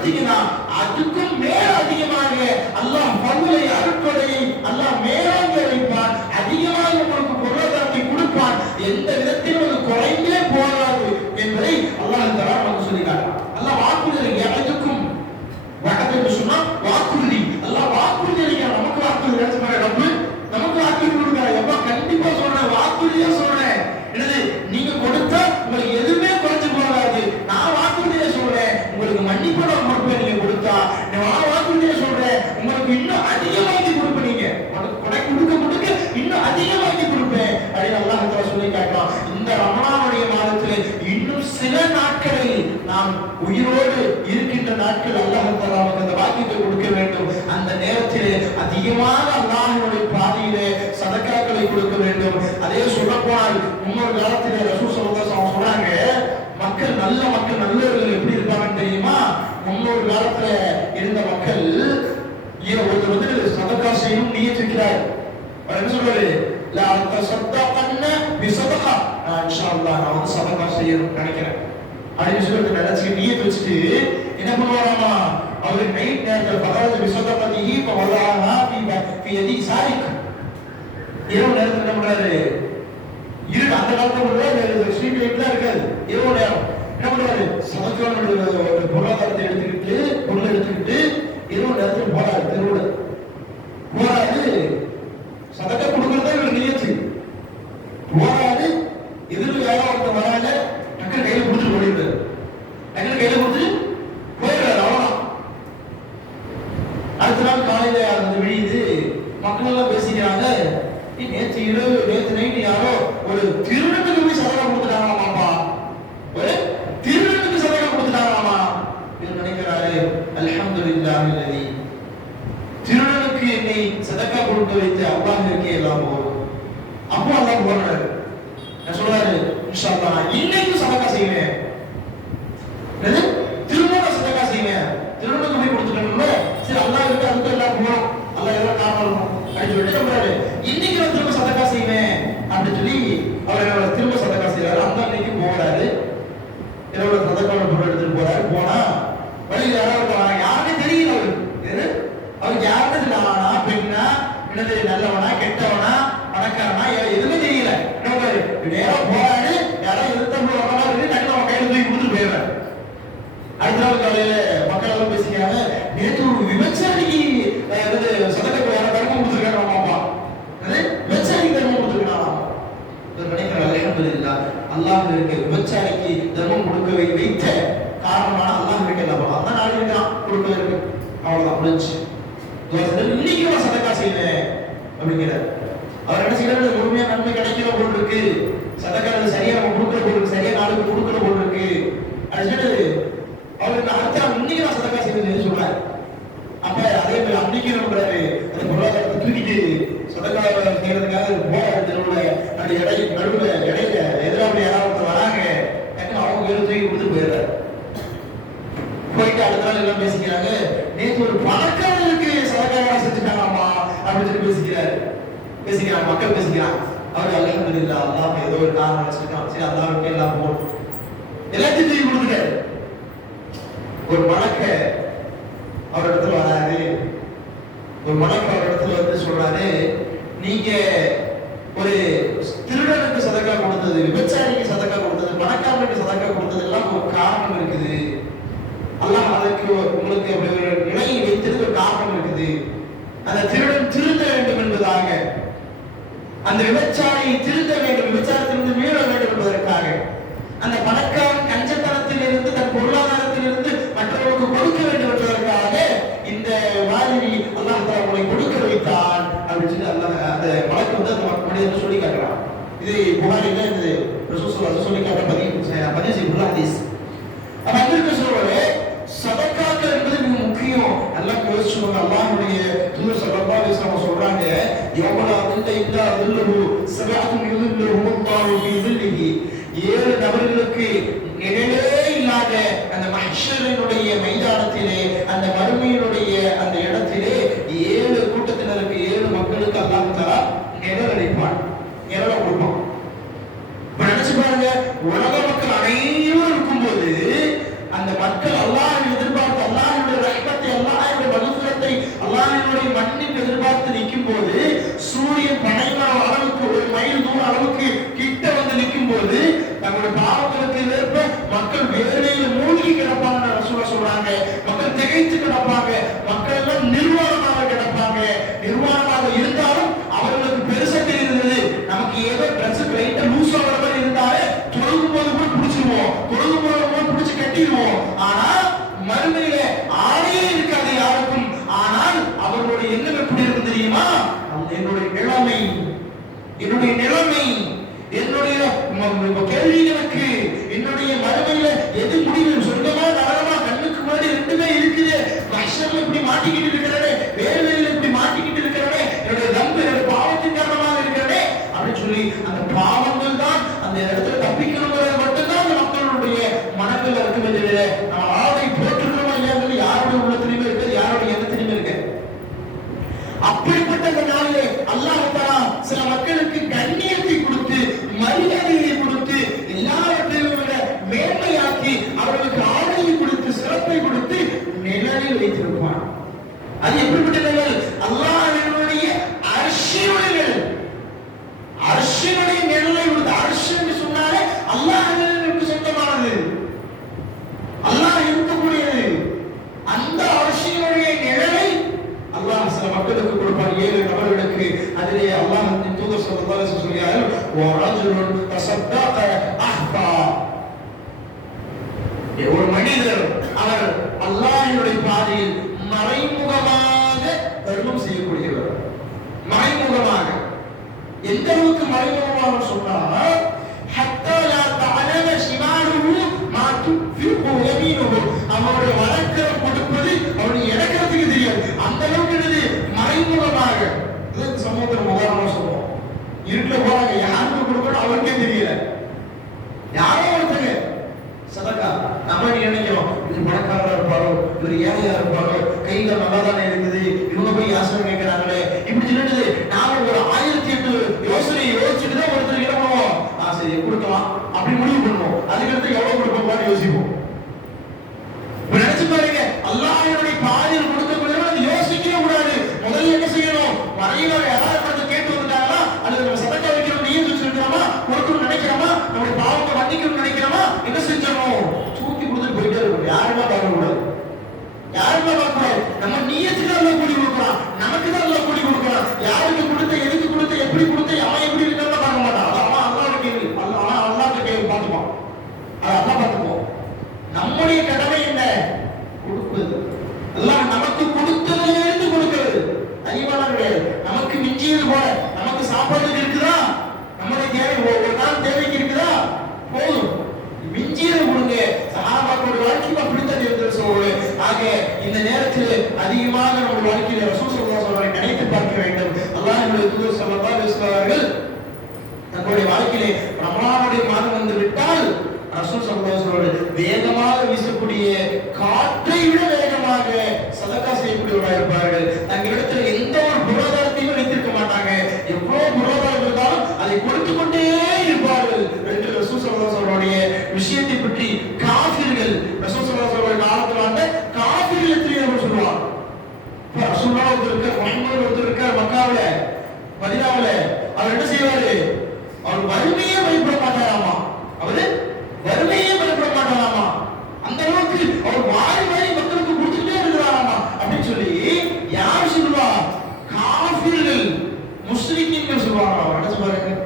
கொடுத்தீங்கன்னா அதுக்கும் மேல அதிகமாக அல்லாஹ் பங்குலை அருட்கொடையை அல்லாஹ் மேலாங்க வைப்பான், அதிகமாக உங்களுக்கு பொருளாதாரத்தை கொடுப்பான், எந்த விதத்திலும் அது குறைந்தே போகாது என்பதை அல்லாஹ் தஆலா நமக்கு சொல்லி காட்டுறான். அல்லாஹ் வாக்குறுதி எதுக்கும் வடக்கு சொன்னா வாக்குறுதி, அல்லாஹ் வாக்குறுதி அளிக்கிறான். நமக்கு வாக்குறுதி அளிச்சாங்க, ரப்பு நமக்கு வாக்குறுதி கொடுக்குறாங்க. எப்ப கண்டிப்பா சொல்றேன், வாக்குறுதியா சொல்றேன். என்னது, நீங்க கொடுத்தா உங்களுக்கு எதுவுமே குறைஞ்சு போகாது. நான் வாக்குறுதியா சொல்றேன், உங்களுக்கு மன்னிப்பு நான் கொடுப்பேன். நீங்க கொடுத்தா நான் வாக்குறுதியா சொல்றேன், உங்களுக்கு இன்னும் அதிகமாக்கி கொடுப்பேன். நீங்க கொடை கொடுக்க கொடுக்க இன்னும் அதிகமாக்கி கொடுப்பேன் அப்படின்னு அல்லாஹ் தஆலா சொல்லி காட்டுறான். இந்த ரமலானுடைய மாதத்திலே இன்னும் சில நாட்களில் நாம் உயிரோடு இருக்கின்ற நாட்கள் அல்லாஹ் தஆலா நமக்கு அந்த வாக்கியத்தை கொடுக்க வேண்டும். அந்த நேரத்திலே அதிகமாக அல்லாஹ்வுடைய பாதையிலே சதகாக்களை கொடுக்க வேண்டும். அதே சொல்லப்போனால் முன்னொரு காலத்திலே ரசூல் ஸல்லல்லாஹு அலைஹி வஸல்லம் சொன்னாங்க, மக்கள் நல்ல மக்கள் நல்லவர்கள் எப்படி இருப்பாங்கன்னு தெரியுமா? முன்னொரு காலத்துல இருந்த மக்கள் ஒருத்தர் வந்து சதகா செய்யணும் நியத் வைக்கிறார். அவர் என்ன சொல்றாரு? லா தஸத்தகன்ன பிஸதகா, இன்ஷா அல்லாஹ் நான் வந்து சதகா செய்யணும் நினைக்கிறேன் அப்படின்னு சொல்லிட்டு நினைச்சு நியத் வச்சுட்டு என்ன பண்ணுவாராமா, அவர் நைட் நேரத்தில் பகவத் பிஸதகதிஹி ஃபவல்லாஹா ஃபி யதி சாரிக், இரவு நேரத்தில் என்ன பண்றாரு? இருக்கு அந்த காலத்துல ஸ்ட்ரீட் லைட் தான் இருக்காது. இரவு நேரம் என்ன பண்றாரு? சதகாவுடைய ஒரு பொருளாதாரத்தை எடுத்துக்கிட்டு பொருளை எடுத்துக்கிட்டு இரவு நேரத்தில் போறாரு. தெருவுல போறாரு, சதகா கொடுக்கறதா இவர் நியத்து. போறாரு, எதிர்ப்பு யாராவது ஒருத்தர் வராங்க, டக்குனு கையில கொடுத்துட்டு போயிடுறாரு. டக்குனு கையில கொடுத்துட்டு போயிடுறாரு. அவ்வளவுதான். அடுத்த நாள் காலையில அது விழியுது, மக்கள் எல்லாம் பேசிக்கிறாங்க, நேற்று இரவு நேற்று நைட்டு யாரோ ஒரு திருடனுக்கு போய் சதகா கொடுத்துட்டாங்களாமாப்பா, ஒரு திருடனுக்கு சதகா கொடுத்துட்டாங்களாமா. இவர் நினைக்கிறாரு, அல்ஹம்துலில்லாஹ் அல்லதி திருடனுக்கு என்னை சதகா கொடுக்க வைத்து அல்லாஹ்விற்கே எல்லாம் போகும். அப்போ அல்லாஹ் போறாரு, நான் சொல்றாரு, இன்ஷா அல்லாஹ் இன்னைக்கு சதகா செய்வேன், திரும்ப சதகா செய்வேன். திருடனுக்கு போய் கொடுத்துட்டோம்ல, சரி அல்லாஹ் கிட்ட அதுக்கு எல்லாம் போறோம், அல்லாஹ் எல்லாம் காரணம் இருக்கும் அப்படின்னு சொல்லிட்டு சொல்றாரு, இன்னைக்கு நான் திரும்ப சதகா செய்வேன் அப்படின்னு சொல்லி அவர் திரும்ப சதகா செய்யறாரு. அந்த அன்னைக்கு போறாரு, இரவு சதகாவோட பொருள் எடுத்துட்டு போறாரு. போனா வழியில் யாராவது யாருமே தெரியல அவருக்கு யாருமே ஆனா பெண்ணா, என்னது நல்லவனா கெட்டவனா பணக்காரனா எதுவுமே தெரியல. நேரம் போறாரு, யாராவது எதிர்த்து டக்குனு அவன் கையில தூக்கி கொடுத்துட்டு போயிடுறாரு. அடுத்த நாள் காலையில மக்கள் எல்லாம் பேசிக்கிறாங்க, நேற்று ஒரு விபச்சாரிக்கு சதகா யாரும் தர்மம் கொடுத்துருக்காங்க, அம்மா விபச்சாரிக்கு தர்மம் கொடுத்துருக்காங்க. நினைக்கிற அல்ஹம்துலில்லாஹ் அல்லாஹ்விற்கு விபச்சாரிக்கு தர்மம் கொடுக்க வைத்த காரணமான அல்லாஹ்விற்கு எல்லாம் அந்த நாளில் தான் கொடுப்பதற்கு அவ்வளவுதான் முடிஞ்சு. இன்னைக்கு நான் சதகா செய்யறேன் அப்படிங்கிறார். அவர் என்ன செய்யறாரு? முழுமையா நன்மை கிடைக்கிற போல் இருக்கு, சதகா சரியா நம்ம கொடுக்கிற போல் இருக்கு, சரியா நாளுக்கு கொடுக்கிற போல் இருக்கு அப்படின்னு சொல்லிட்டு அவருக்கு அடுத்த இன்னைக்கு நான் சதகா செய்யறது சொல்றாரு. அப்ப அதே மாதிரி அன்னைக்கு நம்புறாரு, அந்த பொருளாதாரத்தை தூக்கிட்டு சதகா செய்யறதுக்காக போராடு தெருவுல அந்த நடுவுல இடையில எதிராக யாராவது வராங்க, அவங்க வேறு தூக்கி கொடுத்து போயிடுறாரு. போயிட்டு அடுத்த நாள் எல்லாம் பேசிக்கிறாங்க, நேற்று ஒரு பணக்காரருக்கு சதகா செஞ்சுட்டாங்கம்மா அப்படின்னு சொல்லி பேசிக்கிறாங்க, மக்கள் பேசிக்கிறாங்க. அவர் அல்ஹம்துலில்லாஹ் அல்லாஹ் ஏதோ ஒரு காரணம் வச்சிருக்கான், சரி அல்லாஹ்வுக்கே எல்லாம் போகும், எல்லாத்தையும் தூக்கி கொடுத்துட்டாரு. ஒரு மலக்க அவர் இடத்துல வராது, ஒரு மலக்க அவர் இடத்துல வந்து சொல்றாரு, நீங்க ஒரு திருடனுக்கு சதகா கொடுத்தது, விபச்சாரிக்கு சதகா கொடுத்தது, பணக்காரனுக்கு சதகா கொடுத்தது எல்லாம் ஒரு காரணம் இருக்குது. அல்லாஹ் அதற்கு உங்களுக்கு அப்படி ஒரு நிலையை வைத்திருக்க ஒரு காரணம் இருக்குது. அந்த திருடன் திருந்த வேண்டும் என்பதாக, அந்த விபச்சாரியை திருந்த வேண்டும், விபச்சாரத்திலிருந்து மீள வேண்டும் என்பதற்காக, அந்த பணக்காரன் கஞ்சத்தனத்தில் இருந்து தன் பொருளாதாரத்தில் இருந்து மற்றவர்களுக்கு கொடுக்க வேண்டும் என்பதற்காக இந்த மாதிரி அல்லாஹ் தஆலா உங்களை கொடுக்க வைத்தான் அப்படின்னு சொல்லி அல்லாஹ் அந்த வழக்கு வந்து அந்த மனிதன் சொல்லி காட்டுறான். இது புகாரில இந்த ரசூல் ஸல்லல்லாஹு அலைஹி வஸல்லம் சொல்லி காட்டுற பதிவு செய்யப்பட்ட ஹதீஸ். அப்ப அன்றைக்கு சொல்றே சதகாக்கள் என்பது மிக முக்கியம். அல்லாஹ் யோசிச்சுங்க, அல்லாஹ்வுடைய தூதர் ஸல்லல்லாஹு அலைஹி வஸல்லம் சொல்றாங்க, யௌமலா தில்ல இல்லா தில்லுஹு சபஅத்துன் யுதில்லுஹுமுல்லாஹு ஃபீ தில்லிஹி, 7 நபர்களுக்கு நிழலே இல்லாத அந்த மஹ்ஷரினுடைய மைதானத்திலே, அந்த மறுமையினுடைய அந்த இடத்திலே 7 கூட்டத்தினருக்கு 7 மக்களுக்கு அல்லாஹ் தஆலா நிழல் அளிப்பான், நிழலை கொடுப்பான். இப்ப நினைச்சு பாருங்க, உலக மக்கள் அனைவரும் இருக்கும்போது அந்த மக்கள் அல்லாஹ்வை எதிர்பார்த்து அல்லாஹ் கிடப்பாங்க, மக்கள் திகைத்து கிடப்பாங்க, மக்கள் எல்லாம் நிர்வாணமாக கிடப்பாங்க. நிர்வாணமாக இருந்தாலும் அவர்களுக்கு பெருசா தெரியுது, நமக்கு ஏதோ ட்ரெஸ் லைட்டா லூஸ் ஆகிற மாதிரி இருந்தாலே தொழுகும் போது கூட பிடிச்சிருவோம், தொழுகும் போது கூட பிடிச்சி கட்டிடுவோம். ஆனா மறுமையில ஆடையே இருக்காது யாருக்கும். ஆனால் அவர்களுடைய எண்ணம் எப்படி இருக்கும் தெரியுமா? என்னுடைய நிலைமை, என்னுடைய நிலைமை, என்னுடைய கேள்விகளுக்கு என்னுடைய மறுமையில எது முடிவு, சொர்க்கமா நரகமா, கண்ணுக்கு முன்னாடி ரெண்டுமே இருக்குது. கஷ்டம் இப்படி மாட்டிக்கிட்டு இருக்கிறனே, வேலையில இப்படி மாட்டிக்கிட்டு இருக்கிறனே, என்னுடைய தம்பு என்னுடைய பாவத்தின் காரணமாக இருக்கிறனே அப்படின்னு சொல்லி அந்த பாவங்கள் தான் அந்த இடத்துல தப்பிக்கணுங்கிறது மட்டும்தான் அந்த மக்களுடைய மனதில் இருக்குமே தவிர நம்ம ஆடை போட்டுக்கிறோமா இல்லையாங்கிறது யாருடைய உள்ளத்திலுமே இருக்காது, யாருடைய எண்ணத்திலுமே இருக்காது. அப்படிப்பட்ட அந்த நாளிலே அல்லாஹ் தஆலா சில மக்களுக்கு கண்ணியத்தை கொடுத்து, மரியாதையை கொடுத்து, எல்லாவற்றையும் விட மேன்மையாக்கி, அவர்களுக்கு ஆடையை கொடுத்து, சிறப்பை கொடுத்து நிழலில் வைத்திருப்பான். அது எப்படிப்பட்ட நிழல்? அல்லாஹ்வினுடைய அர்ஷினுடைய நிழல். அர்ஷினுடைய நிழலை கொடுத்து, அர்ஷ் என்று சொன்னாலே அல்லாஹ்விற்கு சொந்தமானது, அல்லாஹ் இருக்கக்கூடியது. அந்த அர்ஷினுடைய நிழலை அல்லாஹ் சில மக்களுக்கு கொடுப்பான், 7 நபர்களுக்கு. அதிலே அல்லாஹ்வின் தூதர் ஸல்லல்லாஹு அலைஹி வஸல்லம் சொல்கிறார்கள், வரஜுலுன் தஸத்தக அஹ்பா. ஒரு மனிதர் அவர் அல்லாஹ்வுடைய பாதையில் மறைமுகமாக தர்மம் செய்யக்கூடியவர். மறைமுகமாக எந்த அளவுக்கு மறைமுகமாக சொன்னால், ஹத்தா லா தஅலம ஷிமாலுஹு மா துன்ஃபிகு யமீனுஹு, அவருடைய வலக்கரம் கொடுப்பது அவருடைய இடக்கரத்துக்கு தெரியாது. அந்த அளவுக்கு இது மறைமுகமாக. இது சமூகத்தில் உதாரணமா சொல்லுவோம். இருட்டுல போறாங்க, யாருக்கு கொடுக்கணும் அவருக்கே தெரியல. யாரோ ஒருத்தங்க சதக்கா, நம்ம நினைக்கிறோம் இது பணக்காரரா இருப்பாரோ, இவர் ஏழையா இருப்பாரோ, கையில நல்லா தானே இருக்குது, இவங்க போய் யாசனை கேட்கிறாங்களே, இப்படி சொல்லிட்டு நாம ஒரு 1008 யோசனை யோசிச்சுட்டு தான் ஒருத்தர் என்ன பண்ணுவோம், சரி கொடுக்கலாம் அப்படி முடிவு பண்ணுவோம். அதுக்கடுத்து எவ்வளவு கொடுப்போம் யோசிப்போம். நினைச்சு பாருங்க, அல்லாஹ்வுடைய பாதையில் கொடுக்கக்கூடிய அது யோசிக்கவே கூடாது. முதல்ல என்ன செய்யணும்? மறையில யாராவது கேட்டு வந்துட்டாங்களா, அல்லது நம்ம சதக்கா வைக்கணும் நீங்க வச்சிருக்கிறோமா, கொடுக்கணும்னு நினைக்கிறோமா, நம்முடைய பாவத்தை மன்னிக்கணும்னு நினைக்கிறோமா, என்ன செஞ்சணும்? தூக்கி கொடுத்துட்டு போயிட்டே இருக்கணும். யாருமா பார்க்க கூடாது, யாருமா பார்க்க கூடாது. நம்ம நீயத்துக்கு அல்ல கூலி கொடுக்கலாம், நமக்கு தான் அல்ல கூலி கொடுக்கலாம். யாருக்கு கொடுத்த, எதுக்கு கொடுத்த, எப்படி கொடுத்த, அவன் எப்படி இருக்கான்னு பார்க்க மாட்டான். அதான் அல்லாஹ்வுடைய கேள்வி. அல்லாஹ்வுடைய கேள்வி பார்த்துப்போம், அதை அல்லா பார்த்துப்போம். நம்முடைய கடமை என்ன? கொடுப்பது. அல்லாஹ் நமக்கு கொடுத்ததிலிருந்து கொடுக்கிறது. அதிகமான கிடையாது. நமக்கு மிஞ்சியது போல, நமக்கு சாப்பாடுக்கு இருக்குதா, நம்முடைய தேவை ஒரு நாள் தேவைக்கு இருக்குதா, போதும். மிஞ்சியது கொடுங்க. சஹாபாக்களோட வாழ்க்கையில் அப்படித்தான் இருந்தது சொல்லுவது. ஆக இந்த நேரத்தில் அதிகமாக நம்முடைய வாழ்க்கையில் ரசூல் ஸல்லல்லாஹு அலைஹி வஸல்லம் நினைத்து பார்க்க வேண்டும். அல்லாஹ்வுடைய தூதர் ஸல்லல்லாஹு அலைஹி வஸல்லம் அவர்கள் தங்களுடைய வாழ்க்கையிலே ரமலானுடைய மாதம் வந்து விட்டால் ரசூல் ஸல்லல்லாஹு அலைஹி வஸல்லம் வேகமாக வீசக்கூடிய காற்றை விட வேகமாக சதக்கா செய்யக்கூடியவராக இருப்பார்கள். தங்களிடத்தில் எந்த ஒரு பொருளாதாரத்தையும் வைத்திருக்க மாட்டாங்க. எவ்வளவு பொருளாதாரம் இருந்தாலும் அதை கொடுத்து கொண்டே இருப்பார்கள் என்று ரசூல் ஸல்லல்லாஹு அலைஹி வஸல்லம் விஷயத்தை பற்றி காஃபிர்கள், ரசூல் ஸல்லல்லாஹு அலைஹி வஸல்லம் காலத்துல வந்து காஃபிர்கள் எத்தனை சொல்லுவாங்க. ரசூலுல்லாஹ் ஒருத்தர், முஹம்மது ஒருத்தர் இருக்கார் மக்காவுல, மதீனாவுல. அவர் என்ன செய்வாரு? அவர் வறுமையே பயப்பட மாட்டாராமா. அவரு வறுமையே பயப்பட மாட்டாராமா. அந்த அளவுக்கு அவர் வாரி வாரி மக்களுக்கு கொடுத்துட்டே இருக்கிறாராமா. அப்படின்னு சொல்லி யார் சொல்லுவா? காஃபிர்கள், முஸ்லிம்கள் சொல்லுவாங்க. அவர் என்ன சொல்றாங்க?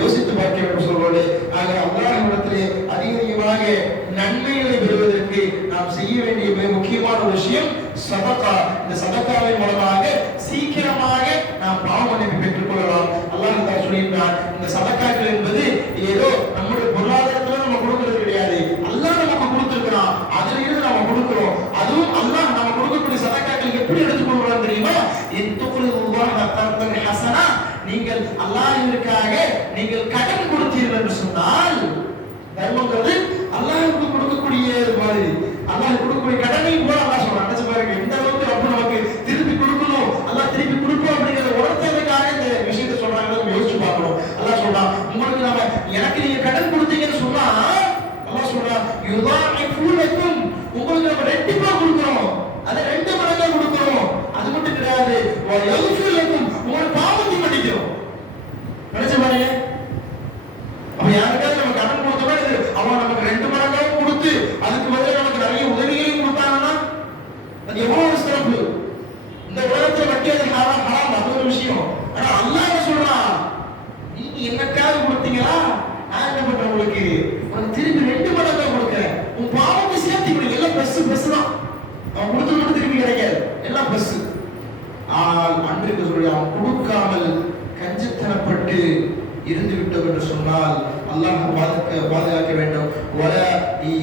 யோசித்து பார்க்க வேண்டும் சொல்வது. ஆக அல்லாஹ்விடத்திலே அதிகமாக நன்மைகளை பெறுவதற்கு நாம் செய்ய வேண்டிய மிக முக்கியமான ஒரு விஷயம் சதகா. இந்த சதகாவின் மூலமாக சீக்கிரமாக நாம் பாவ மன்னிப்பு பெற்றுக் கொள்ளலாம். அல்லாஹ் தஆலா சொல்லியிருக்கிறார், இந்த சதகாக்கள் என்பது ஏதோ நம்முடைய பொருளாதாரத்துல நம்ம கொடுக்கிறது கிடையாது. அல்லாஹ் நமக்கு கொடுத்திருக்கிறான், அதுல இருந்து நம்ம கொடுக்கிறோம். அதுவும் அல்லாஹ் நம்ம கொடுக்கக்கூடிய சதகாக்கள் எப்படி எடுத்துக்கொள்வாங்க தெரியுமா? இன்துக்ரிதுல்லாஹ கர்தன் ஹஸனா, நீங்கள் அல்லாஹ்விற்காக நீங்கள் கடன் கொடுத்தீர்கள் என்று சொன்னால், தர்மங்கிறது அல்லாஹ்வுக்கு கொடுக்கக்கூடிய மாதிரி, அல்லாஹ் கொடுக்கக்கூடிய கடனை போல அல்லாஹ் சொல்றான். நினைச்சு பாருங்க, இந்த அளவுக்கு அப்ப நமக்கு திருப்பி கொடுக்கணும், அல்லாஹ் திருப்பி கொடுப்போம் அப்படிங்கறத உணர்த்ததுக்காக இந்த விஷயத்தை சொல்றாங்க. யோசிச்சு பார்க்கணும். அல்லாஹ் சொல்றான், உங்களுக்கு நாம எனக்கு நீங்க கடன் கொடுத்தீங்கன்னு சொன்னா அல்லாஹ் சொல்றான், யுதாஇஃபு லக்கும், உங்களுக்கு நம்ம ரெட்டிப்பா கொடுக்கிறோம், அதை 2 மடங்கா கொடுக்கிறோம். அது மட்டும் கிடையாது, வயஃபிரு லக்கும், உங்க பாவத்தை மன்னிக்கிறோம். நினைச்சு பாருங்க. அப்ப யாருக்காவது நம்ம கடன் கொடுத்தோம்னா அவன் நமக்கு 2 மடங்காவும் கொடுத்து அதுக்கு பதிலா நமக்கு நிறைய உதவி அவன் கொடுத்து திருப்பி கிடைக்காது, எல்லாம் பிளஸ். ஆனால் அன்றைக்கு சொல்லி அவன் கொடுக்காமல் கஞ்சத்தனப்பட்டு இருந்து விட்டோம் என்று சொன்னால் அல்லாஹ் பாதுகாக்க வேண்டும். ولا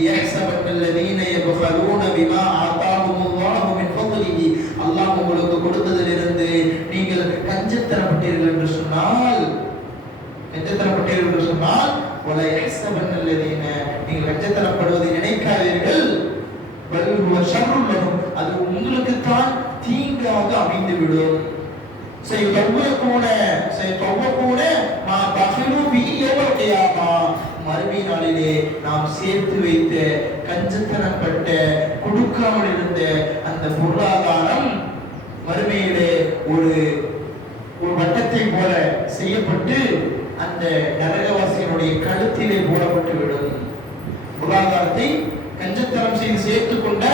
يحسبن الذين يبخلون بما آتاهم الله من فضله. அல்லாஹ் உங்களுக்கு கொடுத்ததிலிருந்து நீங்கள் கஞ்சத்தனப்பட்டீர்கள் என்று சொன்னால் ولا يحسبن الذين, நீங்கள் கஞ்சத்தனப்படுவதை நினைக்காதீர்கள், بل هو شر لهم, அது உங்களுக்கு தான் தீங்காக அமைந்துவிடும். மறுமை நாளிலே நாம் சேர்த்து வைத்த கஞ்சத்தனப்பட்ட கொடுக்காமல் இருந்த அந்த பொருளாதாரம் மறுமையிலே ஒரு வட்டத்தை போல செய்யப்பட்டு அந்த நரகவாசியினுடைய கழுத்திலே போடப்பட்டு விடும். பொருளாதாரத்தை கஞ்சத்தனம் செய்து சேர்த்துக் கொண்ட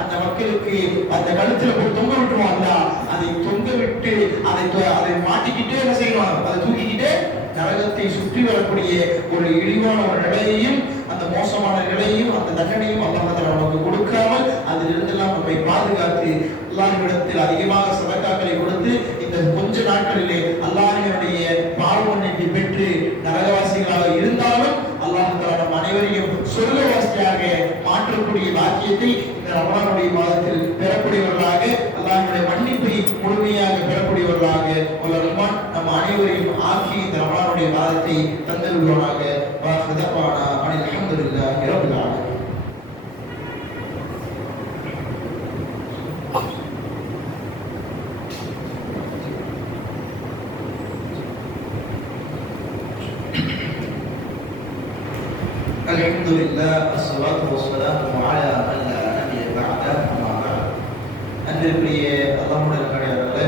அந்த மக்களுக்கு அந்த கழுத்துல போய் தொங்க விட்டுருவாங்க. அதை தொங்க விட்டு அதை மாட்டிக்கிட்டே என்ன செய்வாங்க, அதை தூக்கிக்கிட்டே நரகத்தை சுற்றி வரக்கூடிய ஒரு இழிவான ஒரு நிலையையும் அந்த மோசமான நிலையையும் அந்த தண்டனையும் அல்லாஹ் நமக்கு கொடுக்காமல் அதிலிருந்தெல்லாம் நம்மை பாதுகாத்து அல்லாஹ்விடத்தில் அதிகமாக சதக்காக்களை கொடுத்து இந்த கொஞ்ச நாட்களிலே அல்லாஹ்வினுடைய பாவ மன்னிப்பை பெற்று நரகவாசிகளாக இருந்தாலும் அல்லாஹ் நம் அனைவரையும் சொர்க்கவாசியாக மாற்றக்கூடிய பாக்கியத்தை இந்த ரமலானுடைய மாதத்தில் பெறக்கூடியவர்களாக, அல்லாஹ்வுடைய மன்னிப்பை முழுமையாக பெறக்கூடியவர்களாக ரஹ்மான் நம் அனைவரையும் ஆக்கி இந்த ரமலானுடைய மாதத்தை தந்தருள்வானாக. வாஹதபானா அல்ஹம்துலில்லாஹி ரப்பில் ஆலமீன். அல்ஹம்துலில்லாஹ் வஸ்ஸலாத்து வஸ்ஸலாமு அலா மன் லா நபிய பஅத அம்மா பஅத். அன்பிற்குரிய அல்லாஹ்வுடைய நல்லடியார்களே,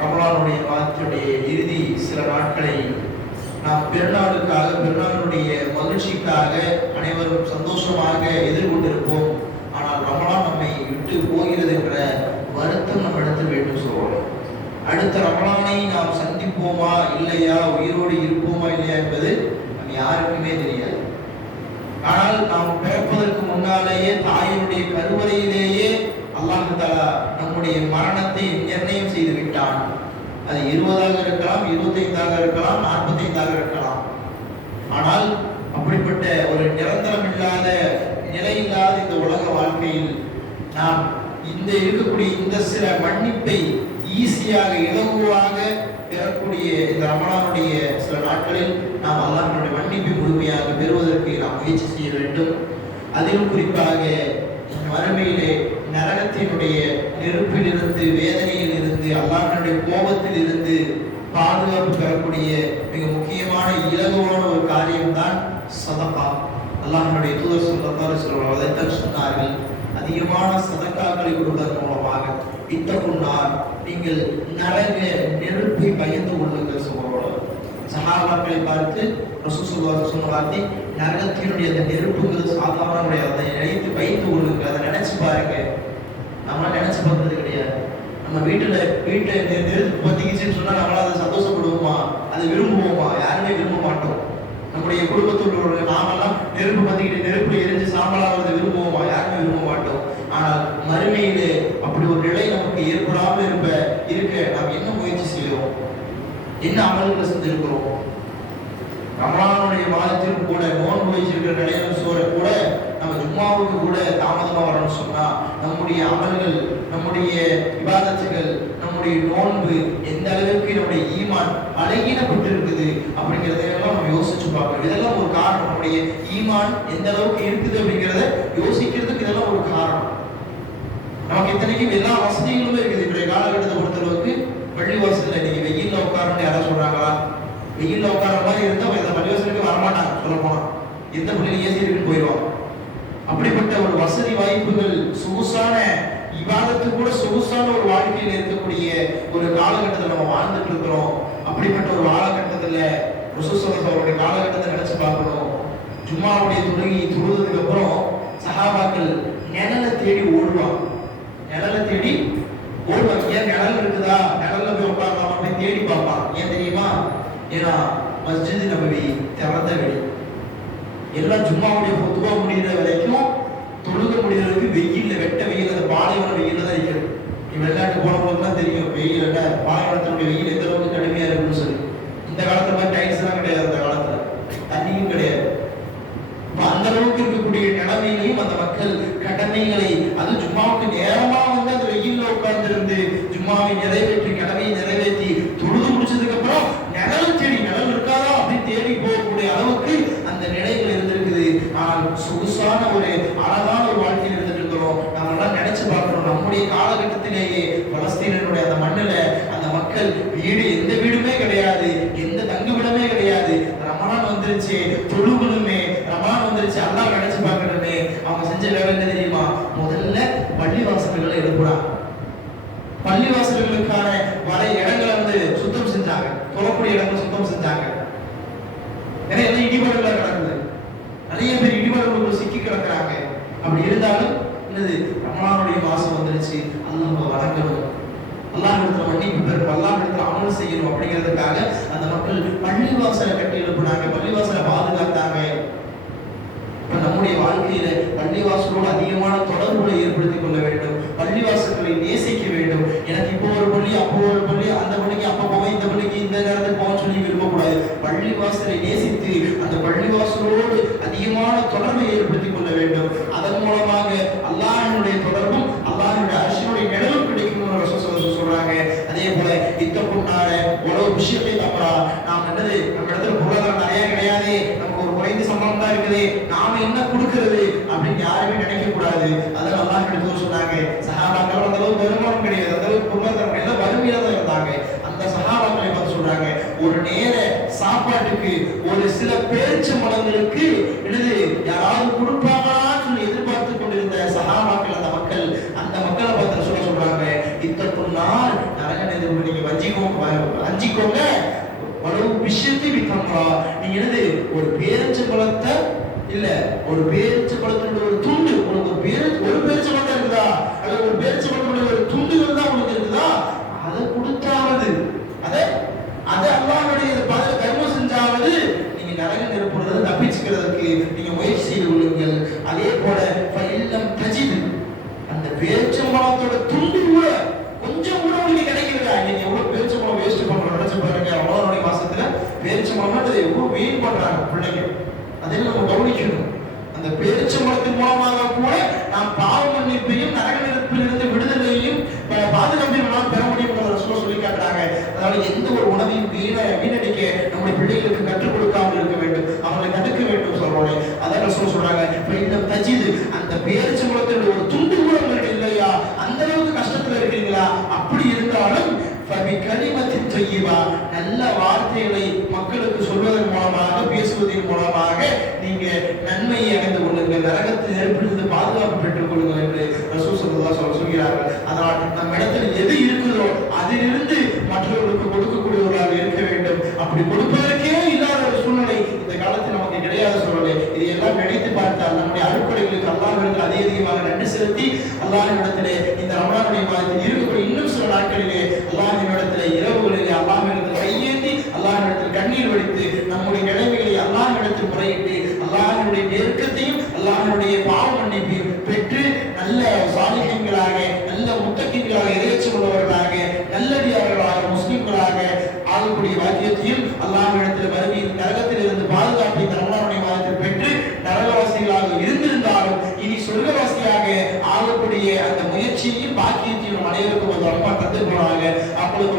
ரமலானுடைய மாதத்துடைய இறுதி சில நாட்களை நாம் பெருநாளுடைய மகிழ்ச்சிக்காக அனைவரும் சந்தோஷமாக எதிர்கொண்டிருப்போம். ஆனால் ரமலான் நம்மை விட்டு போகிறது என்ற வருத்தம் நம்மிடத்தில் வேண்டும் சொல்வோம். அடுத்த ரமலானை நாம் சந்திப்போமா இல்லையா, உயிரோடு இருப்போமா இல்லையா என்பது நம்ம யாருக்குமே தெரியாது. ஆனால் நாம் பிறப்பதற்கு முன்னாலேயே தாயினுடைய கருவறையிலேயே அல்லாஹ் தஆலா நம்முடைய மரணத்தை நிர்ணயம் செய்து விட்டான். அது 20ஆக இருக்கலாம், 25ஆக இருக்கலாம், 45ஆக இருக்கலாம். ஆனால் அப்படிப்பட்ட ஒரு நிரந்தரம் இல்லாத நிலை இல்லாத இந்த உலக வாழ்க்கையில் நாம் இந்த இருக்கக்கூடிய இந்த சில மன்னிப்பை ஈஸியாக இலகுவாக பெறக்கூடிய இந்த ரமலானுடைய சில நாட்களில் நாம் அல்லாஹ்வுடைய மன்னிப்பை முழுமையாக பெறுவதற்கு நாம் முயற்சி செய்ய வேண்டும். அதிலும் குறிப்பாக மறுமையிலே நரகத்தினுடைய நெருப்பிலிருந்து, வேதனையில் இருந்து, அல்லாஹ்வுடைய கோபத்தில் இருந்து பாதுகாப்பு பெறக்கூடிய மிக முக்கியமான இலகுவான ஒரு காரியம்தான் சதகா. அல்லாஹ்வுடைய தூதர் ஸல்லல்லாஹு அலைஹி வஸல்லம் அதைத்தான் சொன்னார்கள். அதிகமான சதகாக்களை கொடுப்பதன் மூலமாக இத்தகுன்னார், நீங்கள் நரக நெருப்பை பயந்து கொள்ளுங்கள் சொல்லுவாங்க. சஹாபாக்களை பார்த்து ரசூல் ஸல்லல்லாஹு அலைஹி வஸல்லம் சொன்னார்கள், நரகத்தினுடைய அந்த நெருப்புங்கிறது சாதாரண, அதை நினைத்து பயந்து கொள்ளுங்கள், அதை நினைச்சு பாருங்க. நம்ம நினைச்சு பார்த்தது கிடையாது. நம்ம வீட்டை நெருப்பு பத்திக்கிச்சுன்னு சொன்னா நம்மளால அதை சந்தோஷப்படுவோமா, அதை விரும்புவோமா? யாருமே விரும்ப மாட்டோம். நம்முடைய குடும்பத்தோடு நாமெல்லாம் நெருப்பு பத்திக்கிட்டு நெருப்பு எரிஞ்சு சாம்பலாவது விரும்புவோமா? யாருமே விரும்ப மாட்டோம். ஆனால் மறுமையிலே அப்படி ஒரு நிலை நமக்கு ஏற்படாமல் இருக்க நாம் என்ன முயற்சி செய்கிறோம், என்ன அமல்களை செஞ்சிருக்கிறோம்? ரமலானுடைய மாதத்திற்கு கூட நோன்பு வச்சிருக்கிற நிலையில கூட நம்ம ஜும்மாவுக்கு கூட தாமதமாக வரணும்னு சொன்னா நம்முடைய அமல்கள், நம்முடைய இபாதத்துகள், நம்முடைய நோன்பு எந்த அளவுக்கு நம்முடைய ஈமான் பலகீனப்பட்டு இருக்குது அப்படிங்கிறதையெல்லாம் நம்ம யோசிச்சு பார்க்கணும். இதெல்லாம் ஒரு காரணம். நம்முடைய ஈமான் எந்த அளவுக்கு இருக்குது அப்படிங்கிறத யோசிக்கிறதுக்கு இதெல்லாம் ஒரு காரணம். நமக்கு இத்தனைக்கும் எல்லா வசதிகளுமே இருக்குது. இன்றைய காலகட்டத்தை பொறுத்தளவுக்கு பள்ளிவாசல்ல நீங்க வெயில்ல உட்காரணும்னு யாராவது சொல்றாங்களா? வெயில்ல உட்கார மாதிரி இருந்தா இந்த பள்ளிவாசலுக்கு வரமாட்டாங்க. சொல்ல போனா எந்த பள்ளியில ஏசி இருக்குன்னு போயிடுவாங்க. அப்படிப்பட்ட ஒரு வசதி வாய்ப்புகள், சொகுசான இபாதத்து கூட சொகுசான ஒரு வாழ்க்கையில் இருக்கக்கூடிய ஒரு காலகட்டத்தில் நம்ம வாழ்ந்துட்டு இருக்கிறோம். அப்படிப்பட்ட ஒரு காலகட்டத்தில் ரசூல் ஸல்லல்லாஹு அலைஹி வஸல்லம் காலகட்டத்தை நினைச்சு பார்க்கணும். ஜும்மாவுடைய தொழுதுக்கு அப்புறம் சஹாபாக்கள் நிழலை தேடி ஓடுவாங்க. நிழலை தேடி ஓடுவாங்க. ஏன் நிழல் இருக்குதா, நிழல்ல போய் உட்காரலாம் அப்படின்னு தேடி பார்ப்பாங்க. ஏன் தெரியுமா? ஏன்னா மஸ்ஜித் நபவி திறந்த வெளி. எல்லாம் ஜும்மாவுடைய பொதுவா முடிகிற வரைக்கும் தொழுக முடியறதுக்கு வெயில்ல, வெட்ட வெயில், அந்த பாலைவன வெயில தான் இருக்கணும். நீ வெளிநாட்டு போனவங்களுக்கு தான் தெரியும் வெயில் என்ன, பாலைவனத்தினுடைய வெயில் எந்த அளவுக்கு கடுமையா இருக்குன்னு சொல்லி. இந்த காலத்துல மாதிரி டைல்ஸ் எல்லாம் கிடையாது, அந்த காலத்துல தண்ணியும் கிடையாது. அந்த அளவுக்கு இருக்கக்கூடிய நிலைமையிலையும் அந்த மக்கள் கடமைகளை, அது ஜும்மாவுக்கு நேரமா வந்து அந்த வெயில்ல உட்கார்ந்து இருந்து ஜும்மாவை நிறைவேற்றி, கடமையை நிறைவேற்றி தொழுது முடிச்சதுக்கு அப்புறம் நிழல் தேடி, நிழல் இருக்காதா அப்படின்னு தேடி போகக்கூடிய அளவுக்கு அந்த நிலைகள் இருந்திருக்குது. ஆனால் சொகுசான ஒரு அழகான ஒரு வாழ்க்கையில் இருந்துட்டு இருக்கிறோம். நம்ம எல்லாம் நினைச்சு பார்க்கிறோம், நம்முடைய காலகட்டத்திலேயே பலஸ்தீனுடைய அந்த மண்ணுல அந்த மக்கள் வீடு, எந்த வீடுமே கிடையாது, எந்த தங்குமிடமே கிடையாது. ரமலான் வந்துருச்சு, தொழுகணுமே, ரமலான் வந்துருச்சு, அல்லாஹ் நினைச்சு பார்க்கணுமே. அவங்க செஞ்ச வேலை என்ன தெரியுமா? முதல்ல பள்ளிவாசல்களை எழுப்புறாங்க. பள்ளிவாசல்களுக்கான வர இடங்களை வந்து சுத்தம் செஞ்சாங்க, தொழக்கூடிய இடங்களை சுத்தம் செஞ்சாங்க. ஏன்னா எல்லாம் இடிபாடுகளா கிடக்குது, நிறைய பேர் இடிபாடுகளுக்கு சிக்கி கிடக்குறாங்க. அப்படி இருந்தாலும் என்னது, ரமலானுடைய மாசம் வந்துருச்சு, அல்லாஹ் வணங்கணும், அல்லாஹ்விடத்துல மன்னிப்பு பெறணும், அல்லாஹ்விடத்துல அமல் செய்யணும் அப்படிங்கிறதுக்காக அந்த மக்கள் பள்ளிவாசலை கட்டி எழுப்புனாங்க, பள்ளிவாசலை பாதுகாத்தாங்க. இப்ப நம்முடைய வாழ்க்கையில பள்ளிவாசலோடு அதிகமான தொடர்புகளை ஏற்படுத்திக் கொள்ள வேண்டும், பள்ளிவாசல்களை நேசிக்க வேண்டும். எனக்கு இப்போ ஒரு பள்ளி, அப்போ ஒரு பள்ளி, அந்த பள்ளிக்கு அப்ப போவேன், இந்த பள்ளிக்கு இந்த நேரத்துக்கு போக சொல்லி விரும்பக்கூடாது. பள்ளிவாசலை நேசித்து அந்த பள்ளிவாசலோடு அதிகமான தொடர்பை ஏற்படுத்திக் கொள்ள வேண்டும். அதன் மூலமாக அல்லாஹ்வினுடைய தொடர்பும் அல்லாஹ்வுடைய அர்ஷினுடைய நிழலும் கிடைக்கும்னு ரசூலுல்லாஹி சொல்றாங்க. அதே போல இத்தக்குன்னால உலக விஷயத்தை தப்பா நாம் என்னது, நம்ம இடத்துல பொருளாதாரம் நிறைய கிடையாது, நமக்கு ஒரு குறைந்த சம்பளம் தான் இருக்குது, நாம என்ன கொடுக்கிறது அப்படின்னு யாருமே நினைக்க கூடாது. அதெல்லாம் அல்லாஹ் எடுத்து சொன்னாங்க. சஹாபாக்கள் அந்த அளவுக்கு வருமானம் கிடையாது, அந்த அளவுக்கு பொருளாதாரம் எல்லாம் வறுமையில தான் இருந்தாங்க. அந்த சஹாபாக்களை பார்த்து சொல்றாங்க, ஒரு நேர சாப்பாட்டுக்கு ஒரு சில பேரிச்ச மரங்களுக்கு என்னது யாராவது கொடுப்பாங்களான்னு சொல்லி எதிர்பார்த்து கொண்டிருந்த சஹாபாக்கள், அந்த மக்கள், அந்த மக்களை பார்த்து சொல்றாங்க, இத்தக்குன்னார் நரக எதிர்ப்பு நீங்க அஞ்சிக்கோங்க, அவ்வளவு விஷயத்தை வித்தம்மா. நீங்க என்னது, ஒரு பேரிச்ச பழத்தை இல்ல, ஒரு பேரிச்ச பழத்தினுடைய ஒரு துண்டு, உனக்கு ஒரு பேரிச்ச பழம் இருக்குதா, அல்லது ஒரு பேரிச்ச பழத்தினுடைய ஒரு துண்டுகள் தான் உனக்கு இருக்குதா, அதை கொடுத்தாவது, அதை அல்லாஹ்வுடைய பதில் கர்மம் செஞ்சாவது நீங்க நரக நெருப்புறது தப்பிச்சுக்கிறதுக்கு நீங்க முயற்சி செய்து கொள்ளுங்கள். அதே போல ஃபைல்லம் தஜித், அந்த பேரிச்சம்பழத்தோட துண்டு கூட கொஞ்சம் கூட உங்களுக்கு கிடைக்கிறதா? நீங்க எவ்வளவு பேரிச்சம்பழம் வேஸ்ட் பண்றோம் நினைச்சு பாருங்க. ரமலானுடைய மாசத்துல பேரிச்சம்பழம் எவ்வளவு வீண் பண்றாங்க பிள்ளைங்க, அதெல்லாம் நம்ம கவனிக்கணும். அந்த பேரிச்சம்பழத்தின் மூலமாக கூட நாம் பாவ மன்னிப்பையும் நரக நெருப்பிலிருந்து விடுதலையும் பாதுகாப்பையும் பெற முடியும் சொல்லி காட்டுறாங்க. அதனால எந்த ஒரு உணவையும் வீணடிக்க நம்முடைய பிள்ளைகளுக்கு கற்றுக் கொடுக்காமல் இருக்க வேண்டும், அவங்களை தடுக்க வேண்டும் சொல்றாங்க. அதான் சொல்றாங்க, அந்த பேரிச்சம்பழத்தினுடைய ஒரு துண்டு கூட உங்களுக்கு இல்லையா, அந்த அளவுக்கு கஷ்டத்துல இருக்கீங்களா, அப்படி இருந்தாலும் கலிமத்தின் செய்யவா, நல்ல வார்த்தைகளை மக்களுக்கு சொல்வதன் மூலமாக, பேசுவதன் மூலமாக நீங்க நன்மையை அடைந்து கொள்ளுங்கள், நரகத்தில் நெருப்பிலிருந்து பாதுகாப்பு பெற்றுக் கொள்ளுங்கள் என்று ரசூல் ஸல்லல்லாஹு அலைஹி வஸல்லம் சொல்கிறார்கள். அதனால் நம்ம இடத்துல எது இருக்குதோ அதிலிருந்து மற்றவர்களுக்கு கொடுக்கக்கூடியவர்களாக இருக்க வேண்டும். அப்படி கொடுப்பதற்கே இல்லாத ஒரு சூழ்நிலை இந்த காலத்தில் நமக்கு கிடையாது சொல்லலை. இதையெல்லாம் நினைத்து பார்த்தால் நம்முடைய அருட்கொடைகளுக்கு அல்லாஹ்விடத்தில் அதிகமாக நன்றி செலுத்தி, அல்லாஹ்விடத்திலே இந்த ரமலானுடைய மாதத்தில் இருக்கக்கூடிய இன்னும் சில நாட்களிலே அல்லாஹ்விடத்திலே இரவுகளிலே அல்லாஹ்விடத்தில் கையேந்தி அல்லாஹ்விடத்தில் கண்ணீர் வடித்து நம்முடைய நிலைமைகளை அல்லாஹ்விடத்தில் முறையிட்டு அல்லாஹ்வுடைய நெருக்கத்தையும் அல்லாஹ்வுடைய பாவ மன்னிப்பையும் பெற்று நல்ல சாலிஹீன்களாக, நல்ல முத்தகீன்களாக, இறையச்சம் உள்ளவர்களாக, நல்லடியார்களாக, முஸ்லிம்களாக ஆகக்கூடிய வாக்கியத்தையும் அல்லாஹ்விடத்தில் மறுமையில் நரகத்தில் இருந்து பாதுகாப்பை ரமலானுடைய மாதத்தில் பெற்று நரகவாசிகளாக இருந்திருந்தாலும் இனி சொர்க்கவாசியாக ஆகக்கூடிய அந்த முயற்சியையும் பாக்கியத்தையும் அனைவருக்கும் அந்த அம்மா தந்து போனாங்க. அப்பொழுது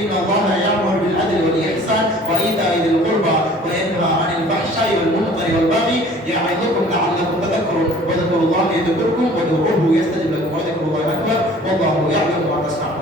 இன்னல்லாஹ யஅமுரு பில் அத்லி வல் இஹ்சான் வ ஈதாஇ தில் குர்பா வ யன்ஹா அனில் ஃபஹ்ஷாஇ வல் முன்கரி வல் பகி யஅஇதுக்கும் லஅல்லக்கும் ததக்கரூன் வ ذكروا الله يذكركم وادعوه يستجب لكم ولذكر الله أكبر والله يعلم ما تصنعون.